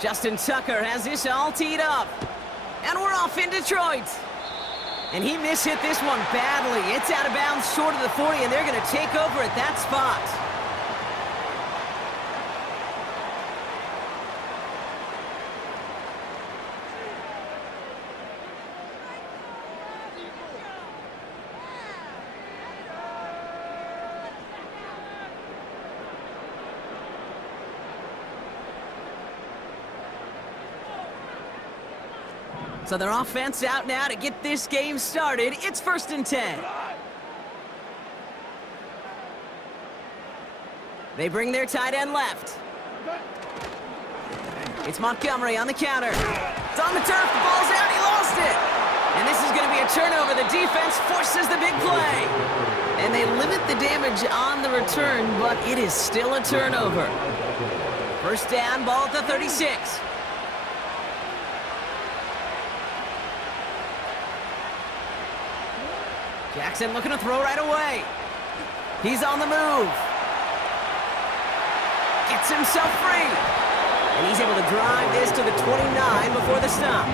Justin Tucker has this all teed up. And we're off in Detroit. And he mishit this one badly. It's out of bounds short of the 40, and they're going to take over at that spot. So their offense out now to get this game started. It's 1st and 10. They bring their tight end left. It's Montgomery on the counter. It's on the turf. The ball's out. He lost it. And this is going to be a turnover. The defense forces the big play. And they limit the damage on the return, but it is still a turnover. 1st down, ball at the 36. Jackson looking to throw right away. He's on the move. Gets himself free. And he's able to drive this to the 29 before the stop.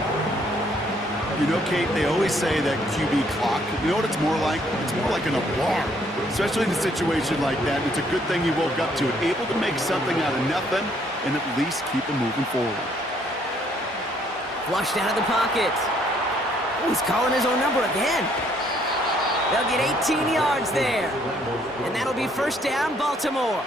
You know, Kate, they always say that QB clock, you know what it's more like? It's more like an alarm, especially in a situation like that. It's a good thing you woke up to it, able to make something out of nothing and at least keep them moving forward. Flushed out of the pocket. Oh, he's calling his own number again. They'll get 18 yards there. And that'll be 1st down, Baltimore.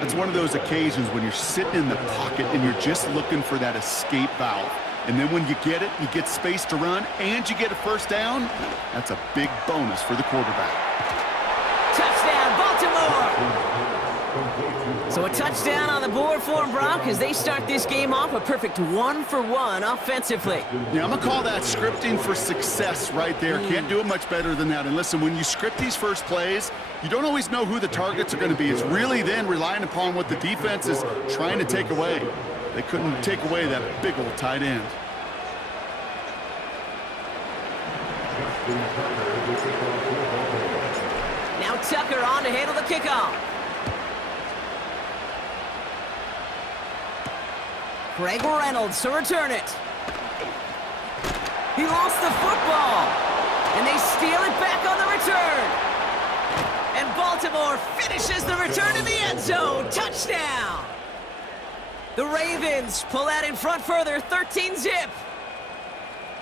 It's one of those occasions when you're sitting in the pocket and you're just looking for that escape valve. And then when you get it, you get space to run, and you get a 1st down. That's a big bonus for the quarterback. Touchdown, Baltimore! So a touchdown on the board for them, Brock, as they start this game off a perfect 1-for-1 offensively. Yeah, I'm going to call that scripting for success right there. Can't do it much better than that. And listen, when you script these first plays, you don't always know who the targets are going to be. It's really then relying upon what the defense is trying to take away. They couldn't take away that big old tight end. Now Tucker on to handle the kickoff. Greg Reynolds to return it. He lost the football. And they steal it back on the return. And Baltimore finishes the return in the end zone. Touchdown. The Ravens pull out in front further, 13-zip.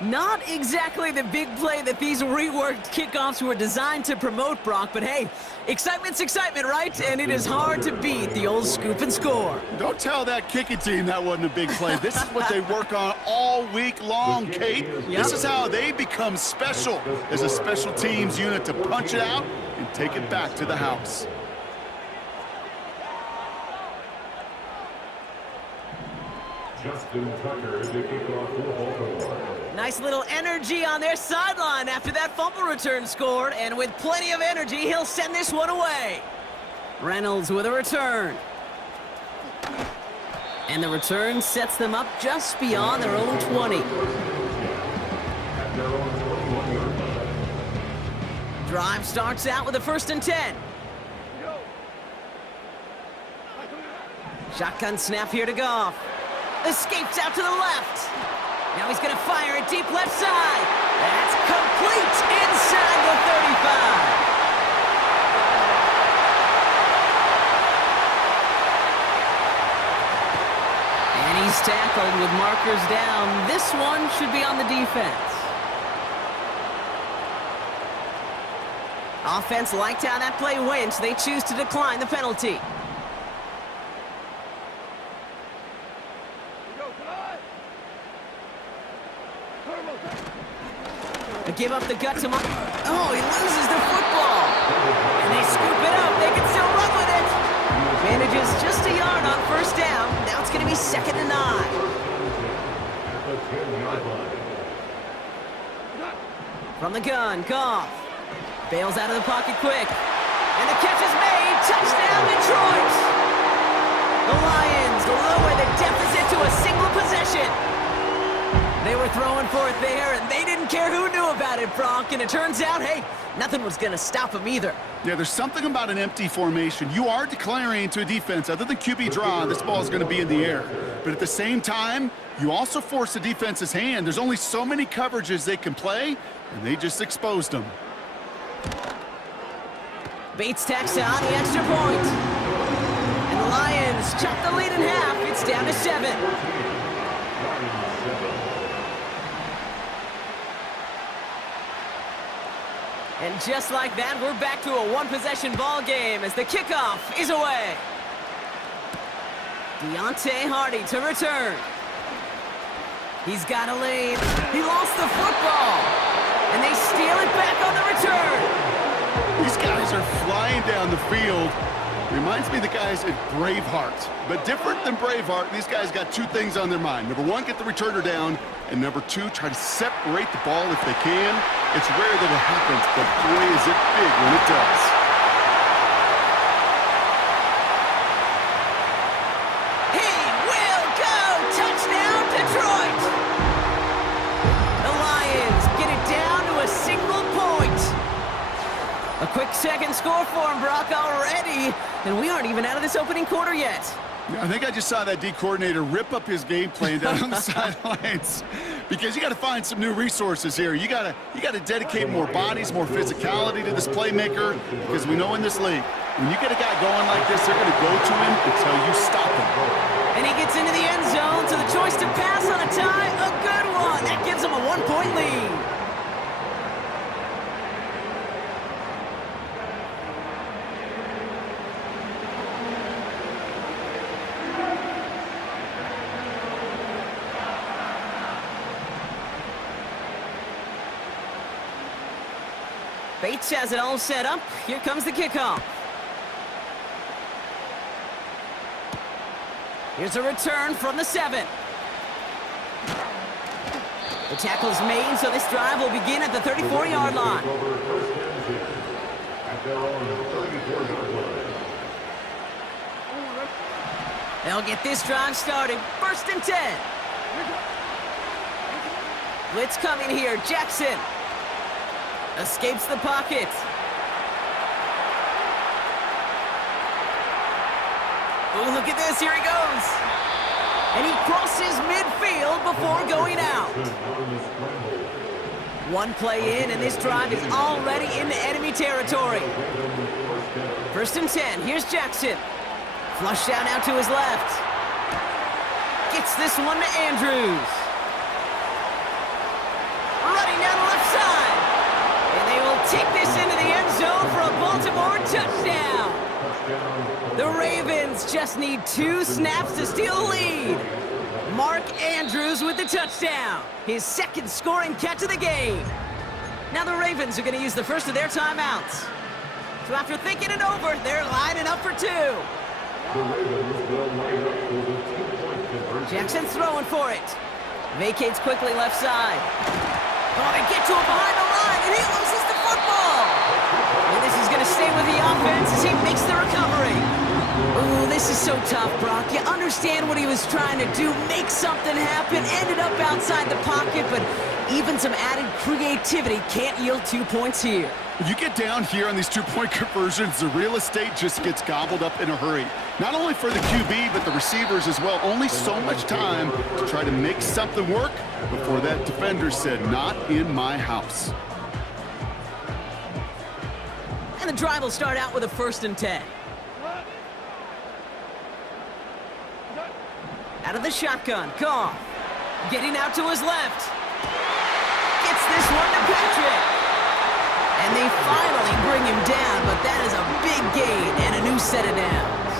Not exactly the big play that these reworked kickoffs were designed to promote, Brock, but hey, excitement's excitement, right? And it is hard to beat the old scoop and score. Don't tell that kicking team that wasn't a big play. This is what they work on all week long, Kate. Yep. This is how they become special as a special teams unit to punch it out and take it back to the house. Justin Tucker is the kickoff for Baltimore. Nice little energy on their sideline after that fumble return scored, and with plenty of energy, he'll send this one away. Reynolds with a return. And the return sets them up just beyond their own 20. Drive starts out with a 1st and 10. Shotgun snap here to Goff. Escapes out to the left. Now he's going to fire it deep left side. That's complete inside the 35. And he's tackled with markers down. This one should be on the defense. Offense liked how that play went, so they choose to decline the penalty. Give up the gut to Mark. Oh, he loses the football. And they scoop it up. They can still run with it. Manages just a yard on 1st down. Now it's going to be 2nd and 9. From the gun, Goff. Bails out of the pocket quick. And the catch is made. Touchdown, Detroit! The Lions lower the deficit to a single possession. They were throwing for it there, and they didn't care who knew about it, Brock. And it turns out, hey, nothing was going to stop them either. Yeah, there's something about an empty formation. You are declaring to a defense, other than QB draw, this ball is going to be in the air. But at the same time, you also force the defense's hand. There's only so many coverages they can play, and they just exposed them. Bates tacks on the extra point. And the Lions chop the lead in half. It's down to 7. And just like that, we're back to a one-possession ball game as the kickoff is away. Deontay Hardy to return. He's got a lane. He lost the football. And they steal it back on the return. These guys are flying down the field. Reminds me of the guys at Braveheart. But different than Braveheart, these guys got two things on their mind. Number one, get the returner down. And number two, try to separate the ball if they can. It's rare that it happens, but boy, is it big when it does. He will go! Touchdown, Detroit! The Lions get it down to a single point. A quick second score for him, Brock, already. And we aren't even out of this opening quarter yet. I think I just saw that D coordinator rip up his game plan down on the sidelines because you got to find some new resources here. You got to dedicate more bodies, more physicality to this playmaker because we know in this league, when you get a guy going like this, they're going to go to him until you stop him. And he gets into the end zone, so the choice to pass on a tie, a good one. That gives him a 1-point lead. Bates has it all set up. Here comes the kickoff. Here's a return from the 7. The tackle's made, so this drive will begin at the 34-yard line. They'll get this drive started. 1st and 10. Blitz coming here. Jackson escapes the pocket. Oh, look at this. Here he goes. And he crosses midfield before going out. One play in, and this drive is already into enemy territory. 1st and 10. Here's Jackson. Flush down out to his left. Gets this one to Andrews. Running down the left side. And they will take this into the end zone for a Baltimore touchdown. The Ravens just need 2 snaps to steal the lead. Mark Andrews with the touchdown. His 2nd scoring catch of the game. Now the Ravens are going to use the first of their timeouts. So after thinking it over, they're lining up for 2. Jackson throwing for it. Vacates quickly left side. Oh, they get to him behind the line, and he loses the football. And this is going to stay with the offense as he makes the recovery. Ooh, this is so tough, Brock. You understand what he was trying to do, make something happen, ended up outside the pocket, but even some added creativity can't yield 2 points here. If you get down here on these 2-point conversions, the real estate just gets gobbled up in a hurry. Not only for the QB, but the receivers as well. Only so much time to try to make something work before that defender said, "Not in my house." And the drive will start out with a 1st and 10. Out of the shotgun, Goff. Getting out to his left. Gets this one to Patrick. And they finally bring him down, but that is a big gain and a new set of downs.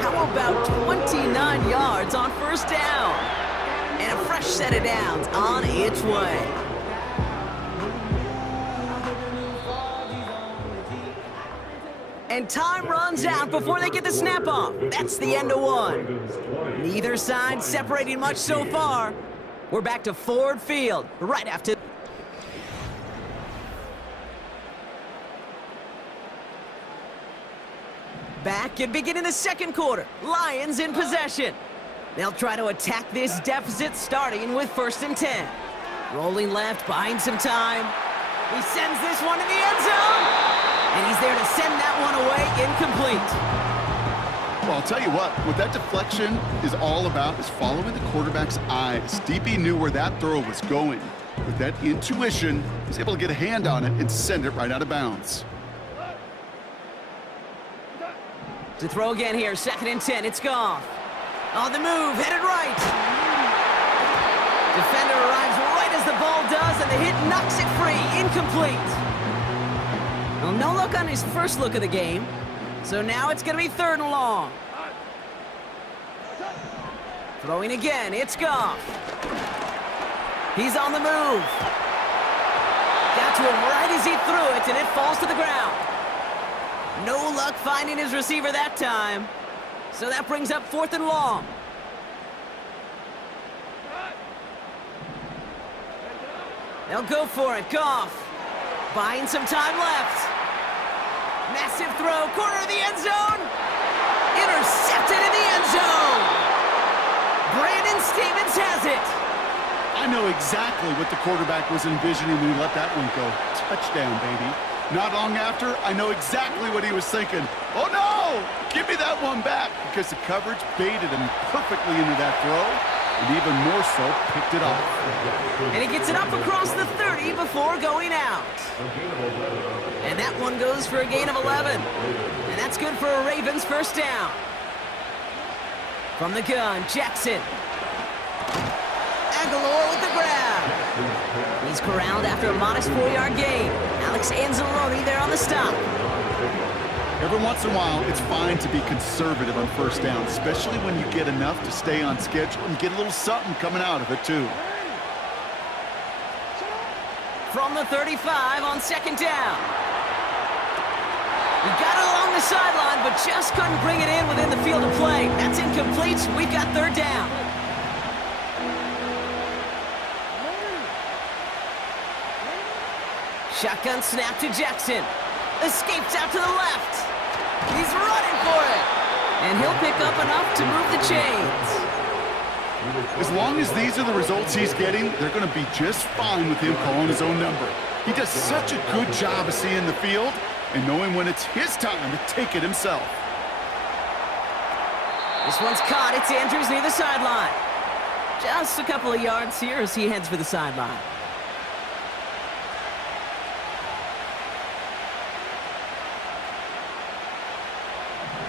How about 29 yards on 1st down? And a fresh set of downs on its way. And time runs out before they get the snap off. That's the end of 1. Neither side separating much so far. We're back to Ford Field right after. Back and beginning the second quarter. Lions in possession. They'll try to attack this deficit starting with 1st and 10. Rolling left, buying some time. He sends this one in the end zone. And he's there to send that one away incomplete. Well, I'll tell you what that deflection is all about is following the quarterback's eyes. DB knew where that throw was going. With that intuition, he's able to get a hand on it and send it right out of bounds. To throw again here, 2nd and 10, it's Goff. On the move, headed right. Defender arrives right as the ball does, and the hit knocks it free, incomplete. Well, no look on his first look of the game, so now it's going to be 3rd and long. Throwing again, it's Goff. He's on the move. Got to him right as he threw it, and it falls to the ground. No luck finding his receiver that time. So that brings up 4th and long. They'll go for it. Goff. Buying some time left. Massive throw. Corner of the end zone. Intercepted in the end zone. Brandon Stevens has it. I know exactly what the quarterback was envisioning when he let that one go. Touchdown, baby. Not long after, I know exactly what he was thinking. Oh, no! Give me that one back, because the coverage baited him perfectly into that throw, and even more so, picked it off. And he gets it up across the 30 before going out. And that one goes for a gain of 11. And that's good for a Ravens 1st down. From the gun, Jackson. Aguilar with the grab. He's corralled after a modest 4-yard gain. Alex Anzalone there on the stop. Every once in a while, it's fine to be conservative on 1st down, especially when you get enough to stay on schedule and get a little something coming out of it, too. From the 35 on 2nd down. He got it along the sideline, but just couldn't bring it in within the field of play. That's incomplete. We've got 3rd down. Shotgun snap to Jackson. Escapes out to the left. He's running for it. And he'll pick up enough to move the chains. As long as these are the results he's getting, they're going to be just fine with him calling his own number. He does such a good job of seeing the field and knowing when it's his time to take it himself. This one's caught. It's Andrews near the sideline. Just a couple of yards here as he heads for the sideline.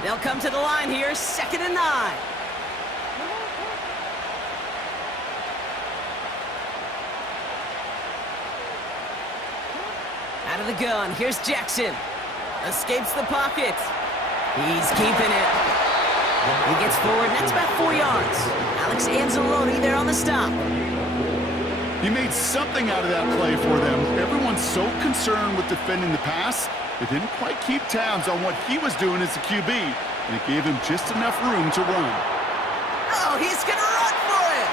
They'll come to the line here, 2nd and 9. Out of the gun, here's Jackson. Escapes the pocket. He's keeping it. He gets forward, and that's about 4 yards. Alex Anzalone there on the stop. He made something out of that play for them. Everyone's so concerned with defending the pass, they didn't quite keep tabs on what he was doing as a QB, and it gave him just enough room to run. Oh, he's going to run for it!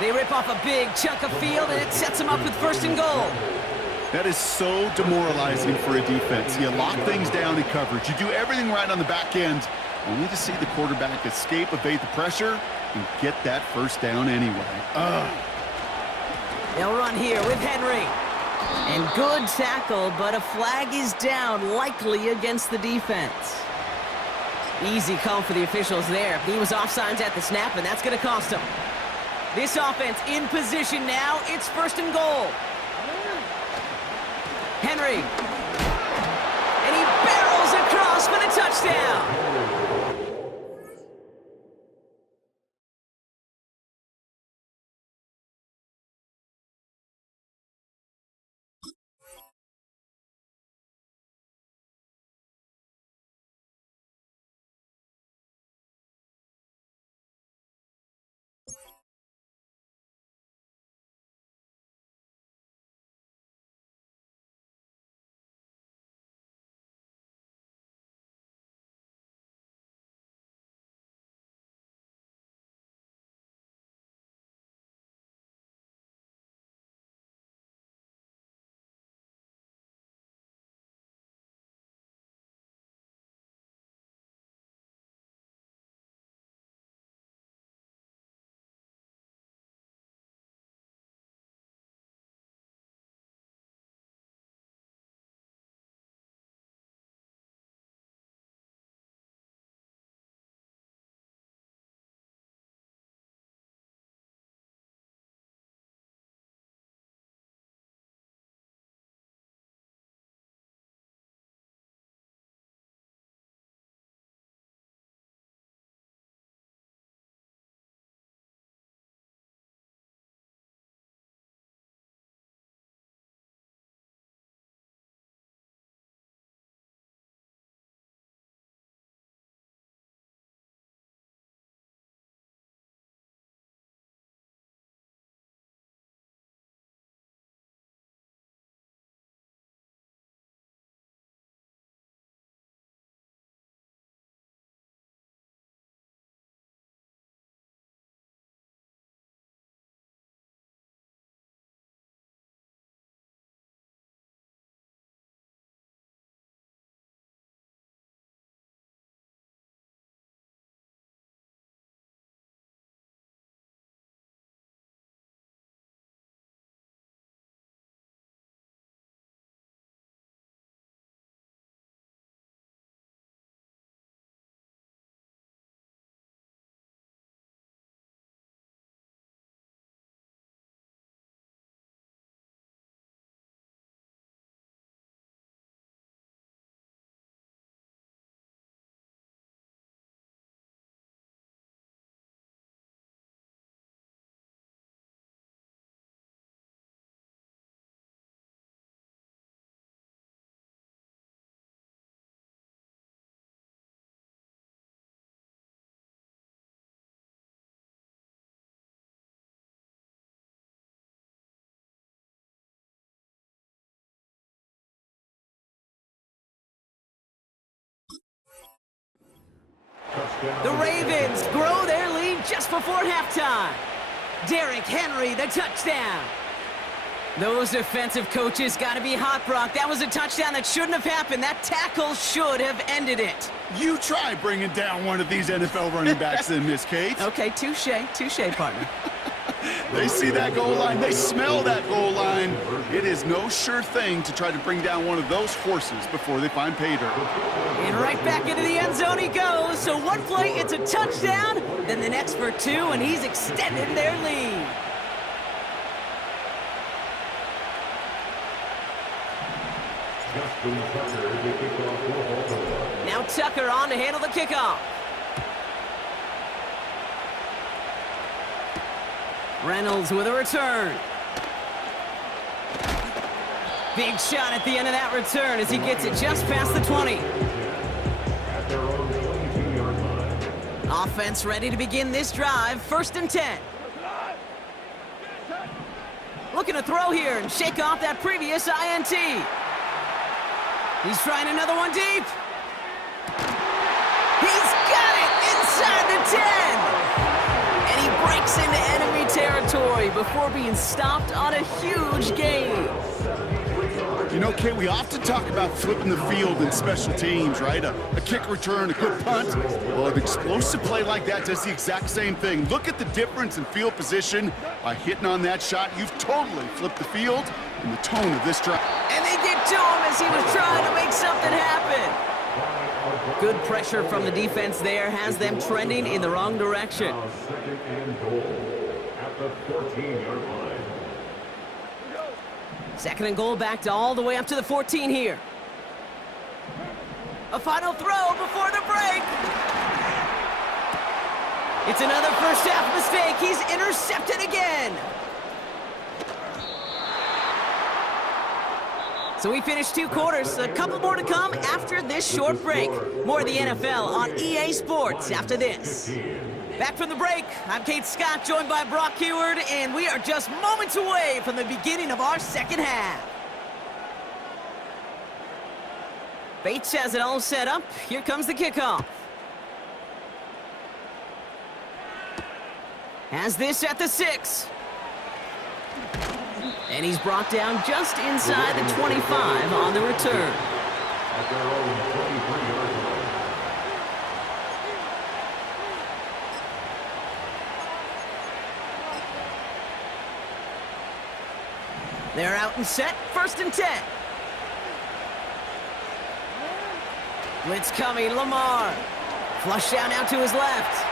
They rip off a big chunk of field, and it sets him up with 1st and goal. That is so demoralizing for a defense. You lock things down in coverage. You do everything right on the back end, only to see the quarterback escape, evade the pressure, and get that 1st down anyway. They'll run here with Henry. And good tackle, but a flag is down, likely against the defense. Easy call for the officials there. He was offsides at the snap, and that's going to cost him. This offense in position now. It's 1st and goal. Henry. And he barrels across for the touchdown. The Ravens grow their lead just before halftime. Derrick Henry, the touchdown. Those defensive coaches got to be hot, Brock. That was a touchdown that shouldn't have happened. That tackle should have ended it. You try bringing down one of these NFL running backs in, Miss Kate. Okay, touche, partner. They see that goal line. They smell that goal line. It is no sure thing to try to bring down one of those horses before they find pay dirt. And right back into the end zone he goes. So one play, it's a touchdown. Then the next for two, and he's extended their lead. Now Tucker on to handle the kickoff. Reynolds with a return. Big shot at the end of that return as he gets it just past the 20. Offense ready to begin this drive. 1st and 10. Looking to throw here and shake off that previous INT. He's trying another one deep. He's got it inside the 10. And he breaks into enemy territory before being stopped on a huge gain. You know, Kate, we often talk about flipping the field in special teams, right? A kick return, a good punt. Well, an explosive play like that does the exact same thing. Look at the difference in field position. By hitting on that shot, you've totally flipped the field and the tone of this drive. And they get to him as he was trying to make something happen. Good pressure from the defense there has them trending in the wrong direction. 2nd and goal at the 14-yard line. 2nd and goal back to all the way up to the 14 here. A final throw before the break. It's another first half mistake. He's intercepted again. So we finished 2 quarters. A couple more to come after this short break. More of the NFL on EA Sports after this. Back from the break, I'm Kate Scott, joined by Brock Heward, and we are just moments away from the beginning of our 2nd half. Bates has it all set up. Here comes the kickoff. Has this at the 6. And he's brought down just inside the 25 on the return. At their own 23-yard line. They're out and set. 1st and 10. Blitz coming. Lamar. Flush down out to his left.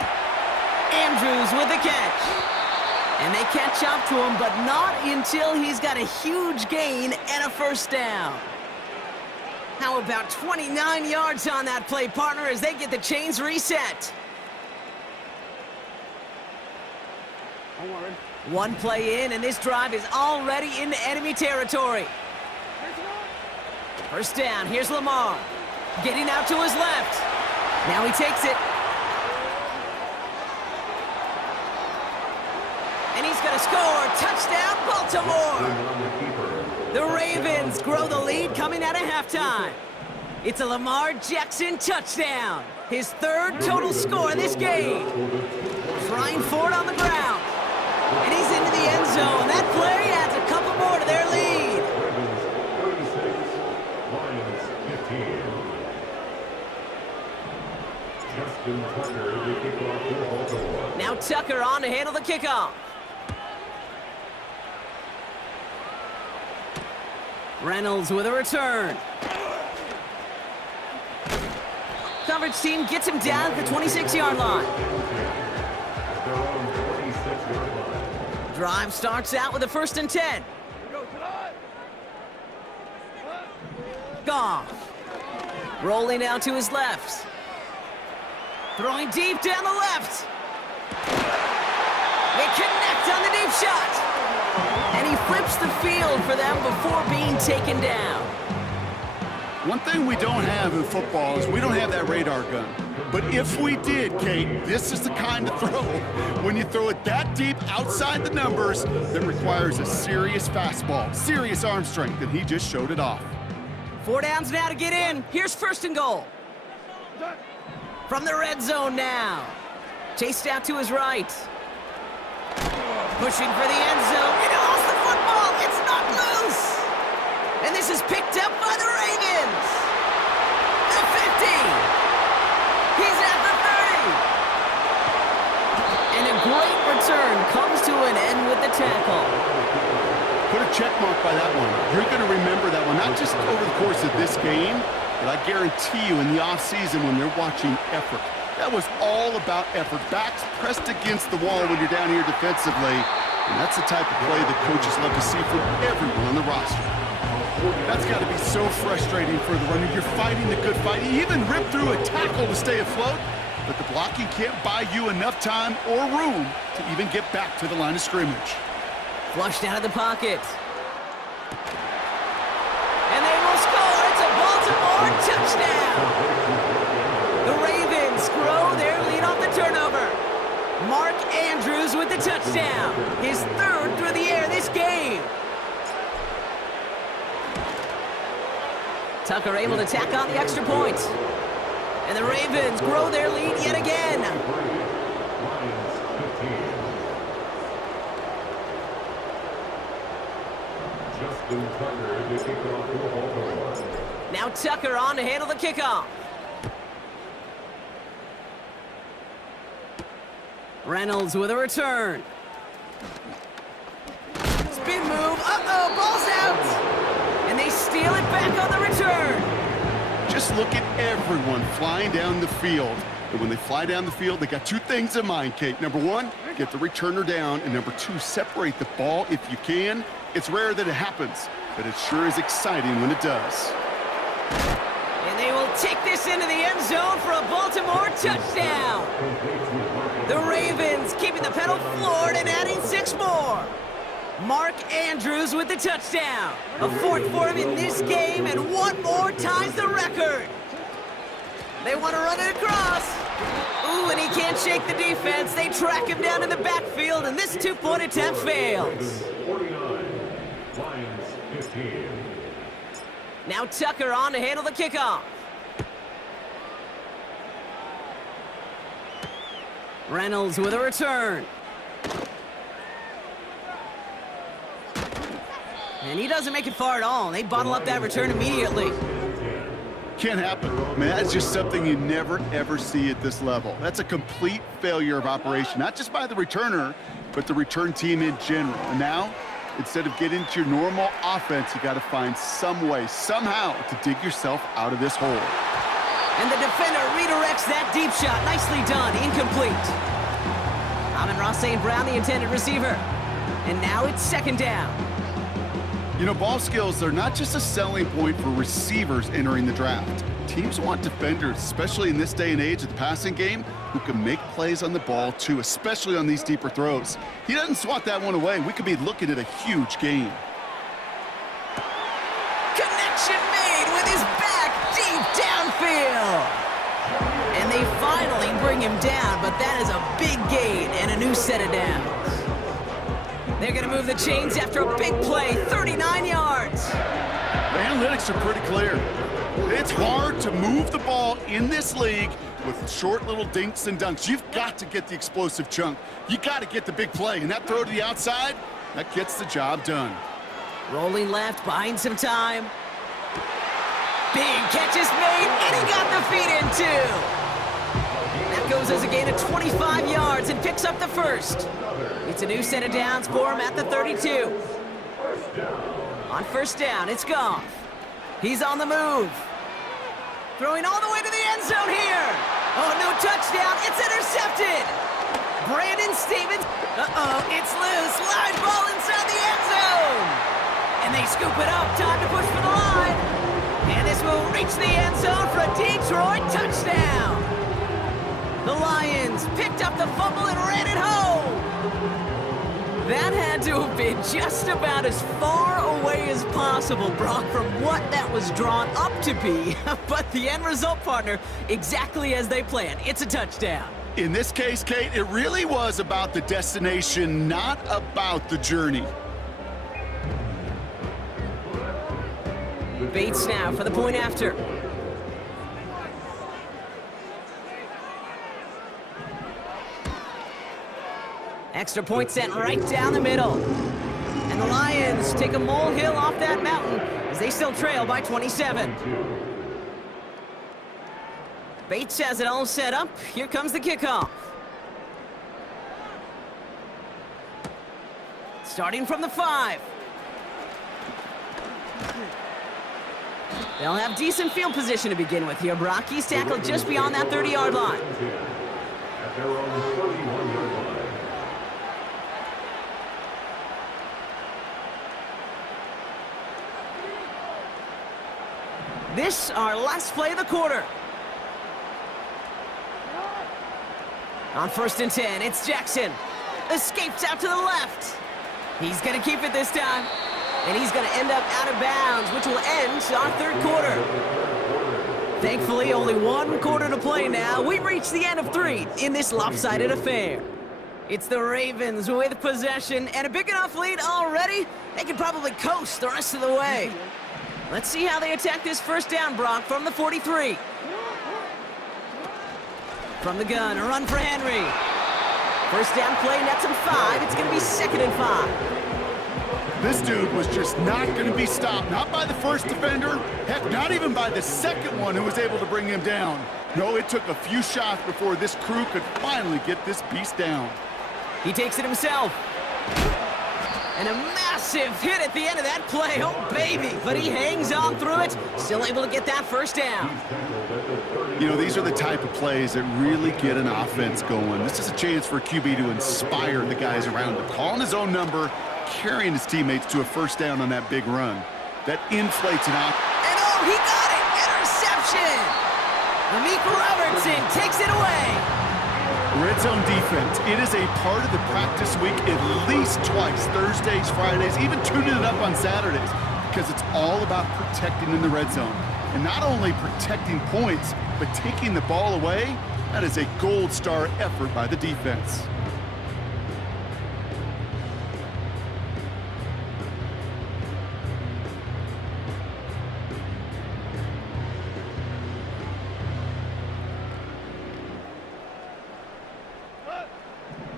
Andrews with the catch. And they catch up to him, but not until he's got a huge gain and a 1st down. How about 29 yards on that play, partner, as they get the chains reset? One play in, and this drive is already into enemy territory. 1st down, here's Lamar. Getting out to his left. Now he takes it. And he's going to score. Touchdown, Baltimore. The Ravens grow the lead coming out of halftime. It's a Lamar Jackson touchdown. His 3rd total score in this game. Trying for it on the ground. And he's into the end zone. That play adds a couple more to their lead. Ravens 36, Lions 15. Justin Tucker, the kickoff for Baltimore. Now Tucker on to handle the kickoff. Reynolds with a return. Coverage team gets him down at the 26-yard line. At their own 26-yard line. Drive starts out with a 1st and 10. Goff. Rolling out to his left. Throwing deep down the left. They connect on the deep shot. And he flips the field for them before being taken down. One thing we don't have in football is we don't have that radar gun. But if we did, Kate, this is the kind of throw. When you throw it that deep outside the numbers, that requires a serious fastball, serious arm strength, and he just showed it off. 4 downs now to get in. Here's 1st and goal. From the red zone now. Chased out to his right. Pushing for the end zone. He lost the football. It's not loose. And this is picked up by the Ravens. The 50. He's at the 30. And a great return comes to an end with the tackle. Put a check mark by that one. You're going to remember that one, not just over the course of this game, but I guarantee you in the offseason when they're watching effort. That was all about effort. Backs pressed against the wall when you're down here defensively. And that's the type of play that coaches love to see from everyone on the roster. That's got to be so frustrating for the runner. You're fighting the good fight. You even rip through a tackle to stay afloat, but the blocking can't buy you enough time or room to even get back to the line of scrimmage. Flushed out of the pocket. And they will score. It's a Baltimore touchdown. The Ravens grow their lead off the turnover. Mark Andrews with the touchdown. His third through the air this game. Tucker able to tack on the extra point. And the Ravens grow their lead yet again. Now Tucker on to handle the kickoff. Reynolds with a return. Spin move. Uh-oh, ball's out. And they steal it back on the return. Just look at everyone flying down the field. And when they fly down the field, they got two things in mind, Kate. Number one, get the returner down. And number two, separate the ball if you can. It's rare that it happens, but it sure is exciting when it does. And they will take this into the end zone for a Baltimore touchdown. The Ravens keeping the pedal floored and adding 6 more. Mark Andrews with the touchdown. A fourth for him in this game, and one more ties the record. They want to run it across. Ooh, and he can't shake the defense. They track him down in the backfield, and this 2-point attempt fails. 49, Lions 15. Now Tucker on to handle the kickoff. Reynolds with a return. And he doesn't make it far at all. They bottle up that return immediately. Can't happen. I mean, that's just something you never, ever see at this level. That's a complete failure of operation, not just by the returner, but the return team in general. And now, instead of getting to your normal offense, you got to find some way, somehow, to dig yourself out of this hole. And the defender redirects that deep shot. Nicely done. Incomplete. Amon-Ra St. Brown, the intended receiver. And now it's second down. You know, ball skills are not just a selling point for receivers entering the draft. Teams want defenders, especially in this day and age of the passing game, who can make plays on the ball, too, especially on these deeper throws. He doesn't swat that one away. We could be looking at a huge game. Connection made with his back deep downfield. And they finally bring him down, but that is a big gain and a new set of downs. They're going to move the chains after a big play, 39 yards. The analytics are pretty clear. It's hard to move the ball in this league with short little dinks and dunks. You've got to get the explosive chunk. You got to get the big play, and that throw to the outside, that gets the job done. Rolling left, buying some time. Big catch is made, and he got the feet in too. That goes as a gain of 25 yards and picks up the first. It's a new set of downs for him at the 32. On first down, it's Goff. He's on the move. Throwing all the way to the end zone here. Oh, no touchdown. It's intercepted. Brandon Stevens. Uh-oh, it's loose. Live ball inside the end zone. And they scoop it up. Time to push for the line. And this will reach the end zone for a Detroit touchdown. The Lions picked up the fumble and ran it home. That had to have been just about as far away as possible, Brock, from what that was drawn up to be. But the end result, partner, exactly as they planned. It's a touchdown. In this case, Kate, it really was about the destination, not about the journey. Bates now for the point after. Extra point sent right down the middle. And the Lions take a molehill off that mountain as they still trail by 27. Bates has it all set up. Here comes the kickoff. Starting from the 5. They'll have decent field position to begin with here, Brock. He's tackled just beyond that 30-yard line. At their own 31-yard line. This, our last play of the quarter. On 1st and 10, it's Jackson. Escapes out to the left. He's going to keep it this time. And he's going to end up out of bounds, which will end our 3rd quarter. Thankfully, only 1 quarter to play now. We've reached the end of 3 in this lopsided affair. It's the Ravens with possession and a big enough lead already. They can probably coast the rest of the way. Let's see how they attack this 1st down, Brock, from the 43. From the gun, a run for Henry. 1st down play, nets him 5. It's going to be 2nd and 5. This dude was just not going to be stopped. Not by the first defender. Heck, not even by the second one who was able to bring him down. No, it took a few shots before this crew could finally get this beast down. He takes it himself. And a massive hit at the end of that play. Oh, baby. But he hangs on through it. Still able to get that 1st down. You know, these are the type of plays that really get an offense going. This is a chance for a QB to inspire the guys around him. Calling his own number, carrying his teammates to a 1st down on that big run. That inflates an offense. And oh, he got it! Interception! Amik Robertson takes it away. Red zone defense. It is a part of the practice week at least twice. Thursdays, Fridays, even tuning it up on Saturdays. Because it's all about protecting in the red zone. And not only protecting points, but taking the ball away. That is a gold star effort by the defense.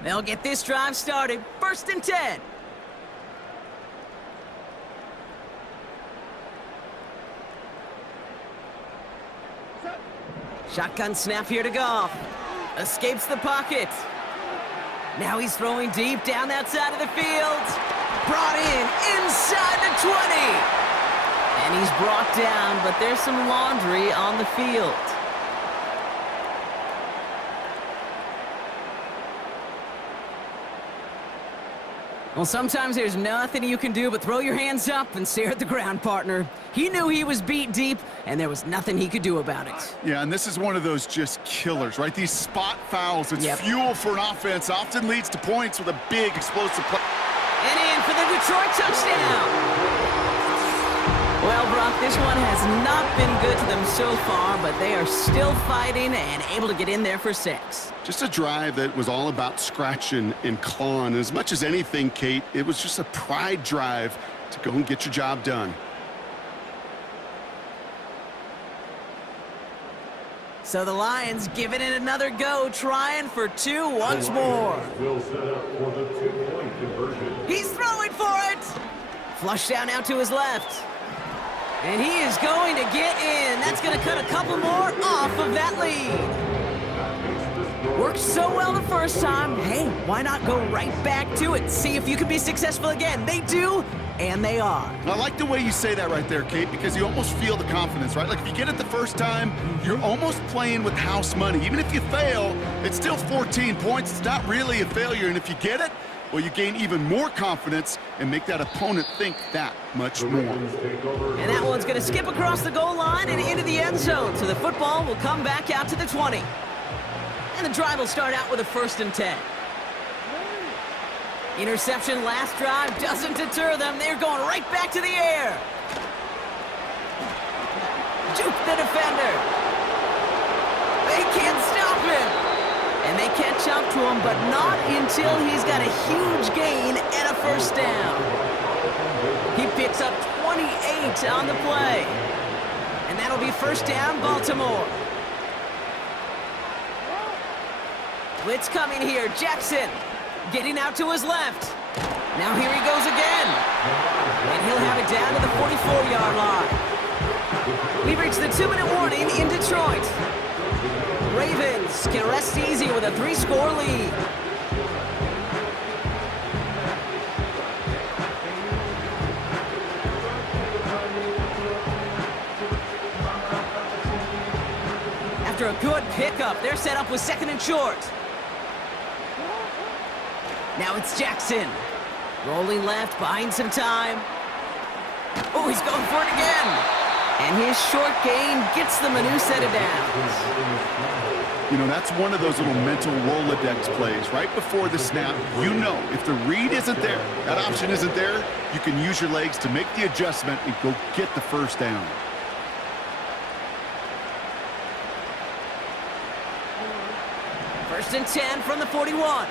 They'll get this drive started. 1st and 10. Shotgun snap here to Goff. Escapes the pocket. Now he's throwing deep down that side of the field. Brought in inside the 20. And he's brought down, but there's some laundry on the field. Well, sometimes there's nothing you can do but throw your hands up and stare at the ground, partner. He knew he was beat deep, and there was nothing he could do about it. Yeah, and this is one of those just killers, right? These spot fouls, it's fuel for an offense, often leads to points with a big explosive play. And in for the Detroit touchdown. Well, Brock, this one has not been good to them so far, but they are still fighting and able to get in there for 6. Just a drive that was all about scratching and clawing. As much as anything, Kate, it was just a pride drive to go and get your job done. So the Lions giving it another go, trying for 2 once more. Will set up for the 2-point conversion. He's throwing for it. Flush down out to his left. And he is going to get in. That's going to cut a couple more off of that lead. Worked so well the first time. Hey, why not go right back to it? See if you can be successful again. They do, and they are. I like the way you say that right there, Kate, because you almost feel the confidence, right? Like if you get it the first time, you're almost playing with house money. Even if you fail, it's still 14 points. It's not really a failure. And if you get it, well, you gain even more confidence and make that opponent think that much more. And that one's going to skip across the goal line and into the end zone. So the football will come back out to the 20. And the drive will start out with a 1st and 10. Interception last drive doesn't deter them. They're going right back to the air. Juke the defender. They can't stop him. And they catch up to him, but not until he's got a huge gain and a 1st down. He picks up 28 on the play. And that'll be 1st down, Baltimore. Blitz coming here, Jackson. Getting out to his left. Now here he goes again. And he'll have it down to the 44-yard line. We've reached the 2-minute warning in Detroit. Ravens can rest easy with a 3-score lead. After a good pickup, they're set up with 2nd and short. Now it's Jackson. Rolling left, buying some time. Oh, he's going for it again. And his short gain gets them a new set of downs. You know, that's one of those little mental Rolodex plays. Right before the snap, you know if the read isn't there, that option isn't there, you can use your legs to make the adjustment and go get the first down. First and 10 from the 41.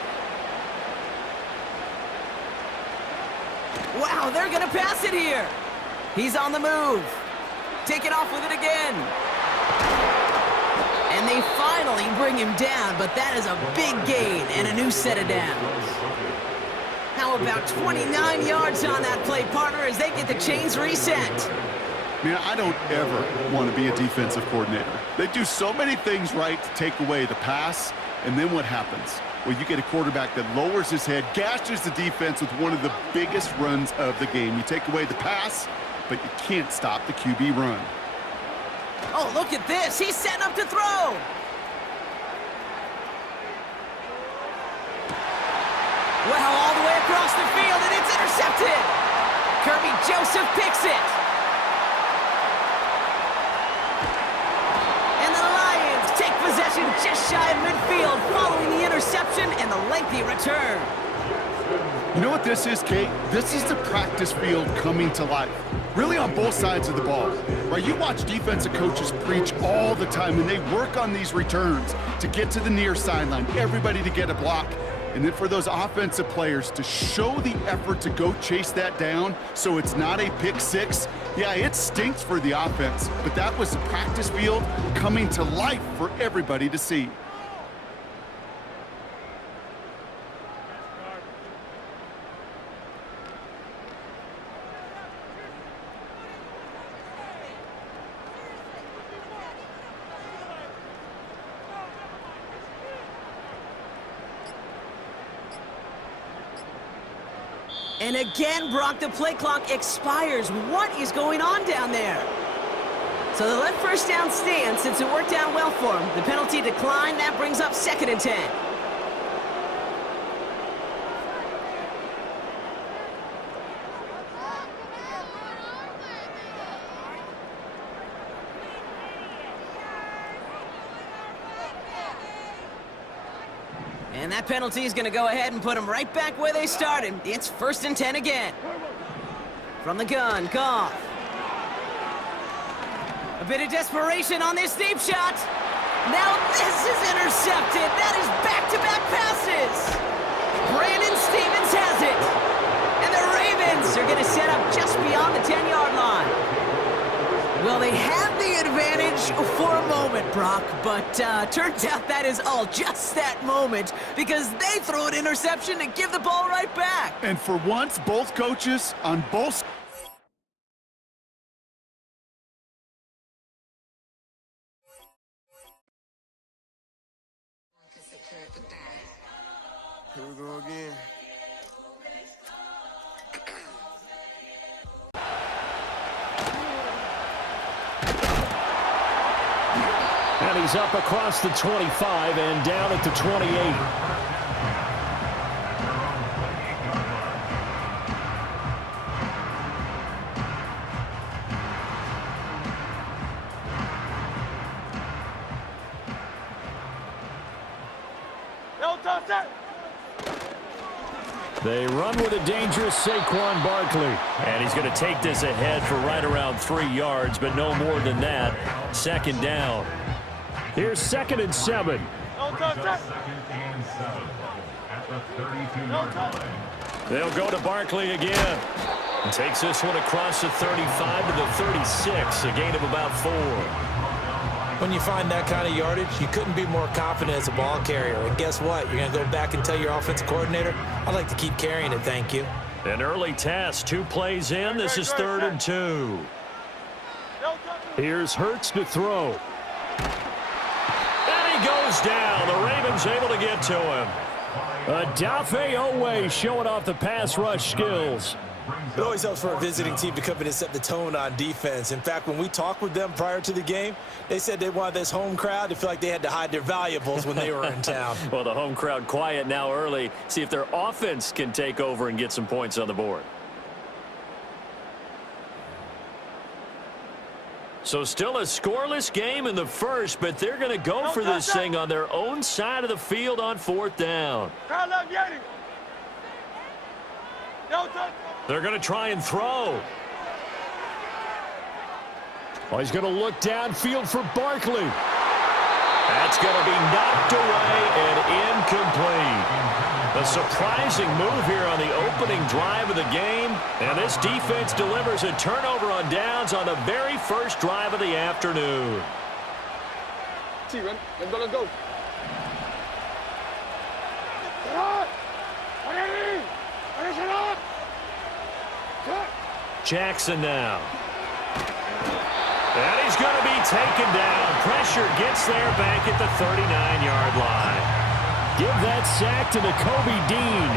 Wow, they're going to pass it here. He's on the move. Taking off with it again. And they finally bring him down, but that is a big gain and a new set of downs. How about 29 yards on that play, partner, as they get the chains reset? Man, I don't ever want to be a defensive coordinator. They do so many things right to take away the pass, and then what happens? Well, you get a quarterback that lowers his head, gashes the defense with one of the biggest runs of the game. You take away the pass, but you can't stop the QB run. Oh, look at this. He's setting up to throw. Well, all the way across the field, and it's intercepted. Kirby Joseph picks it. And the Lions take possession just shy of midfield following the interception and the lengthy return. You know what this is, Kate? This is the practice field coming to life. Really on both sides of the ball. Right? You watch defensive coaches preach all the time, and they work on these returns to get to the near sideline, everybody to get a block. And then for those offensive players to show the effort to go chase that down so it's not a pick six. Yeah, it stinks for the offense, but that was the practice field coming to life for everybody to see. And again, Brock, the play clock expires. What is going on down there? So they let first down stand since it worked out well for him. The penalty declined. That brings up 2nd and 10. And that penalty is going to go ahead and put them right back where they started. It's 1st and 10 again. From the gun, Goff. A bit of desperation on this deep shot. Now this is intercepted. That is back-to-back passes. Brandon Stevens has it. And the Ravens are going to set up just beyond the 10-yard line. Well, they had the advantage for a moment, Brock, but turns out that is all just that moment because they throw an interception and give the ball right back. And for once, both coaches on both... Here we go again. And he's up across the 25 and down at the 28. They run with a dangerous Saquon Barkley. And he's going to take this ahead for right around 3 yards, but no more than that. 2nd down. Here's 2nd and 7. They'll go to Barkley again. Takes this one across the 35 to the 36, a gain of about 4. When you find that kind of yardage, you couldn't be more confident as a ball carrier. And guess what? You're going to go back and tell your offensive coordinator, I'd like to keep carrying it, thank you. An early test, 2 plays in. This is 3rd and 2. Here's Hurts to throw. And he goes down. The Ravens able to get to him. Odafe Oweh showing off the pass rush skills. It always helps for a visiting team to come in and set the tone on defense. In fact, when we talked with them prior to the game, they said they wanted this home crowd to feel like they had to hide their valuables when they were in town. Well, the home crowd quiet now early. See if their offense can take over and get some points on the board. So still a scoreless game in the first, but they're going to go for this thing on their own side of the field on 4th down. They're going to try and throw. Oh, he's going to look downfield for Barkley. That's going to be knocked away and incomplete. A surprising move here on the opening drive of the game. And this defense delivers a turnover on downs on the very first drive of the afternoon. Let's go. Jackson now. And he's going to be taken down. Pressure gets there back at the 39-yard line. Give that sack to Nakobe Dean.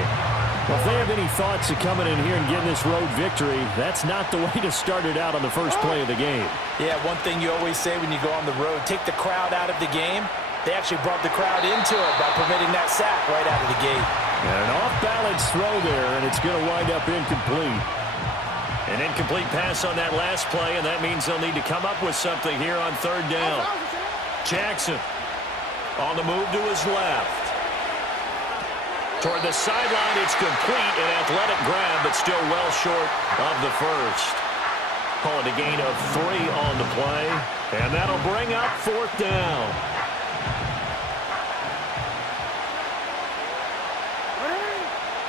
Well, if they have any thoughts of coming in here and getting this road victory, that's not the way to start it out on the first play of the game. Yeah, one thing you always say when you go on the road, take the crowd out of the game. They actually brought the crowd into it by permitting that sack right out of the gate. And an off-balance throw there, and it's going to wind up incomplete. An incomplete pass on that last play, and that means they'll need to come up with something here on 3rd down. Jackson on the move to his left. Toward the sideline, it's complete. An athletic grab, but still well short of the first. Call it a gain of 3 on the play, and that'll bring up 4th down.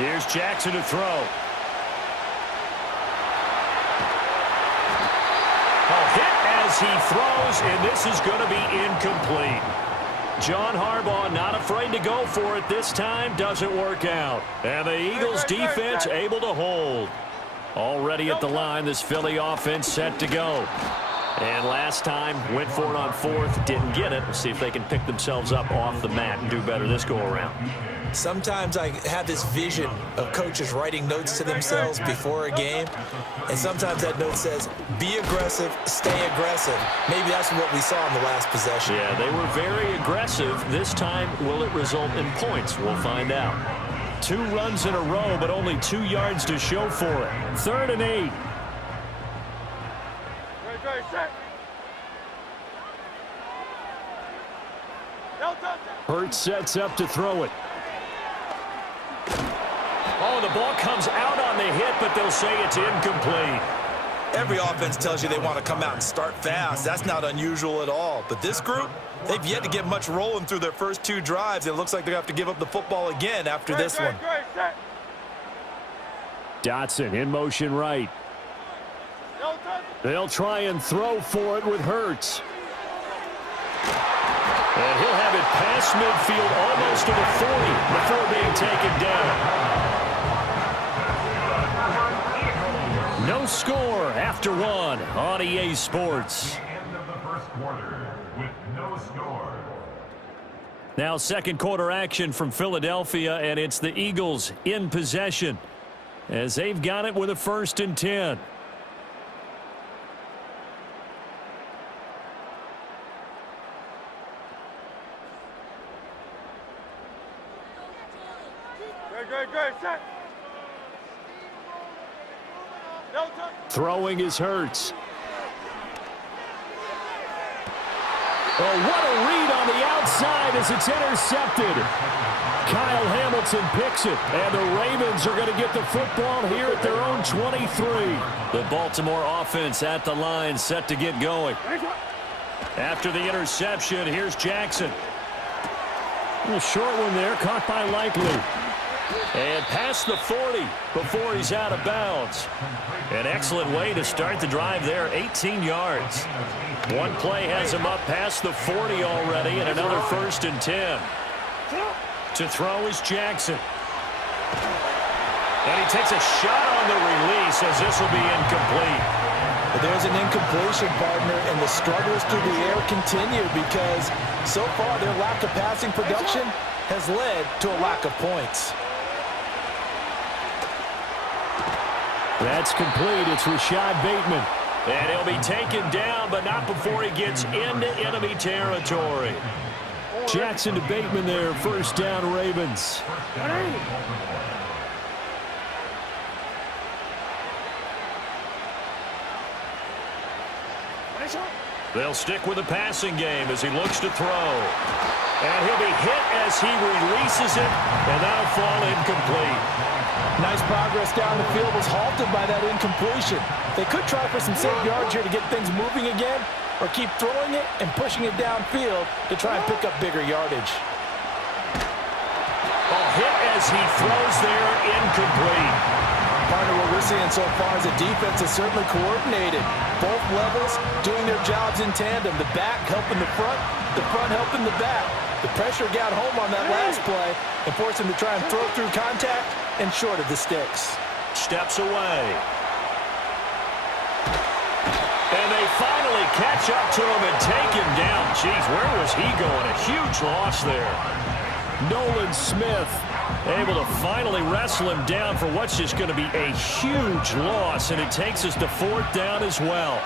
Here's Jackson to throw. Hit as he throws, and this is going to be incomplete. John Harbaugh not afraid to go for it this time. Doesn't work out. And the Eagles defense able to hold. Already at the line, this Philly offense set to go. And last time, went for it on 4th, didn't get it. We'll see if they can pick themselves up off the mat and do better this go-around. Sometimes I have this vision of coaches writing notes to themselves before a game, and sometimes that note says, be aggressive, stay aggressive. Maybe that's what we saw in the last possession. Yeah, they were very aggressive. This time, will it result in points? We'll find out. 2 runs in a row, but only 2 yards to show for it. 3rd and 8. Hurts sets up to throw it. Oh, the ball comes out on the hit, but they'll say it's incomplete. Every offense tells you they want to come out and start fast. That's not unusual at all. But this group, they've yet to get much rolling through their first 2 drives. It looks like they're going to have to give up the football again after this one. Dotson in motion right. They'll try and throw for it with Hurts. And he'll have it past midfield almost to the 40 before being taken down. No score after 1 on EA Sports. End of the first quarter with no score. Now 2nd quarter action from Philadelphia, and it's the Eagles in possession as they've got it with a 1st and 10. Throwing is Hurts. Oh, what a read on the outside as it's intercepted. Kyle Hamilton picks it, and the Ravens are going to get the football here at their own 23. The Baltimore offense at the line, set to get going. After the interception, here's Jackson. A short one there, caught by Likely. And past the 40 before he's out of bounds. An excellent way to start the drive there, 18 yards. One play has him up past the 40 already, and another 1st and 10. To throw is Jackson. And he takes a shot on the release as this will be incomplete. But there's an incompletion, partner, and the struggles through the air continue because so far their lack of passing production has led to a lack of points. That's complete. It's Rashad Bateman. And he'll be taken down, but not before he gets into enemy territory. Jackson to Bateman there. 1st down, Ravens. They'll stick with the passing game as he looks to throw. And he'll be hit as he releases it, and that'll fall incomplete. Nice progress down the field was halted by that incompletion. They could try for some safe yards here to get things moving again, or keep throwing it and pushing it downfield to try and pick up bigger yardage. A hit as he throws there, incomplete. Partner, what we're seeing so far is the defense is certainly coordinated. Both levels doing their jobs in tandem. The back helping the front helping the back. The pressure got home on that last play and forced him to try and throw through contact and short of the sticks. Steps away. And they finally catch up to him and take him down. Jeez, where was he going? A huge loss there. Nolan Smith able to finally wrestle him down for what's just going to be a huge loss, and it takes us to 4th down as well.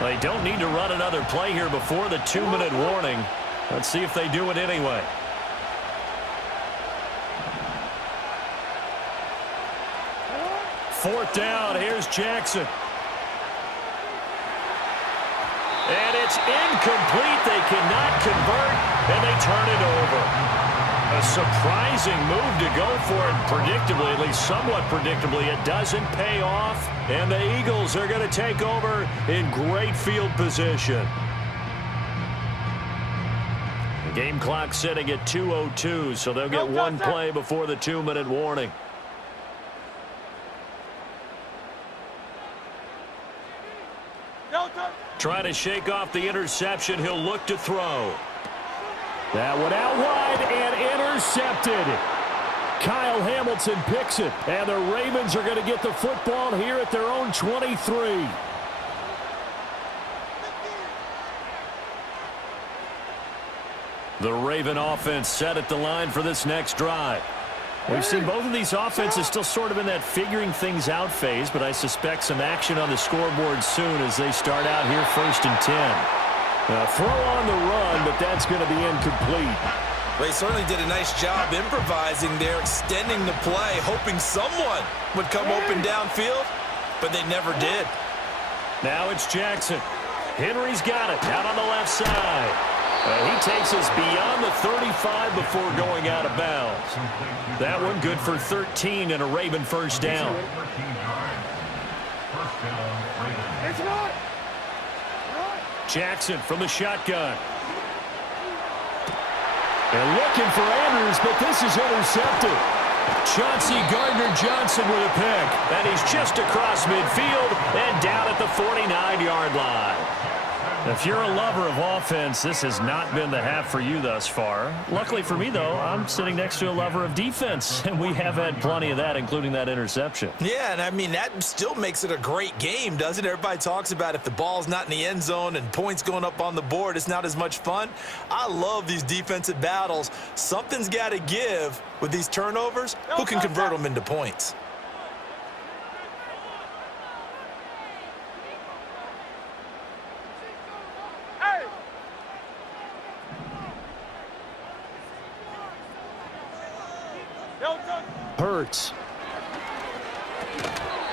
They don't need to run another play here before the 2-minute warning. Let's see if they do it anyway. Fourth down, here's Jackson. And it's incomplete. They cannot convert, and they turn it over. A surprising move to go for it, predictably, at least somewhat predictably. It doesn't pay off, and the Eagles are going to take over in great field position. The game clock sitting at 2:02, so they'll get one play before the 2-minute warning. Trying to shake off the interception. He'll look to throw. That one out wide and intercepted. Kyle Hamilton picks it, and the Ravens are going to get the football here at their own 23. The Raven offense set at the line for this next drive. We've seen both of these offenses still sort of in that figuring things out phase, but I suspect some action on the scoreboard soon as they start out here 1st and 10. Throw on the run, but that's going to be incomplete. They certainly did a nice job improvising there, extending the play, hoping someone would come open downfield, but they never did. Now it's Jackson. Henry's got it out on the left side. He takes us beyond the 35 before going out of bounds. That one good for 13 and a Raven 1st down. Jackson from the shotgun. They're looking for Andrews, but this is intercepted. Chauncey Gardner-Johnson with a pick. And he's just across midfield and down at the 49-yard line. If you're a lover of offense, this has not been the half for you thus far. Luckily for me, though, I'm sitting next to a lover of defense, and we have had plenty of that, including that interception. Yeah, and I mean, that still makes it a great game, doesn't it? Everybody talks about if the ball's not in the end zone and points going up on the board, it's not as much fun. I love these defensive battles. Something's got to give with these turnovers. Who can convert them into points? Hurts.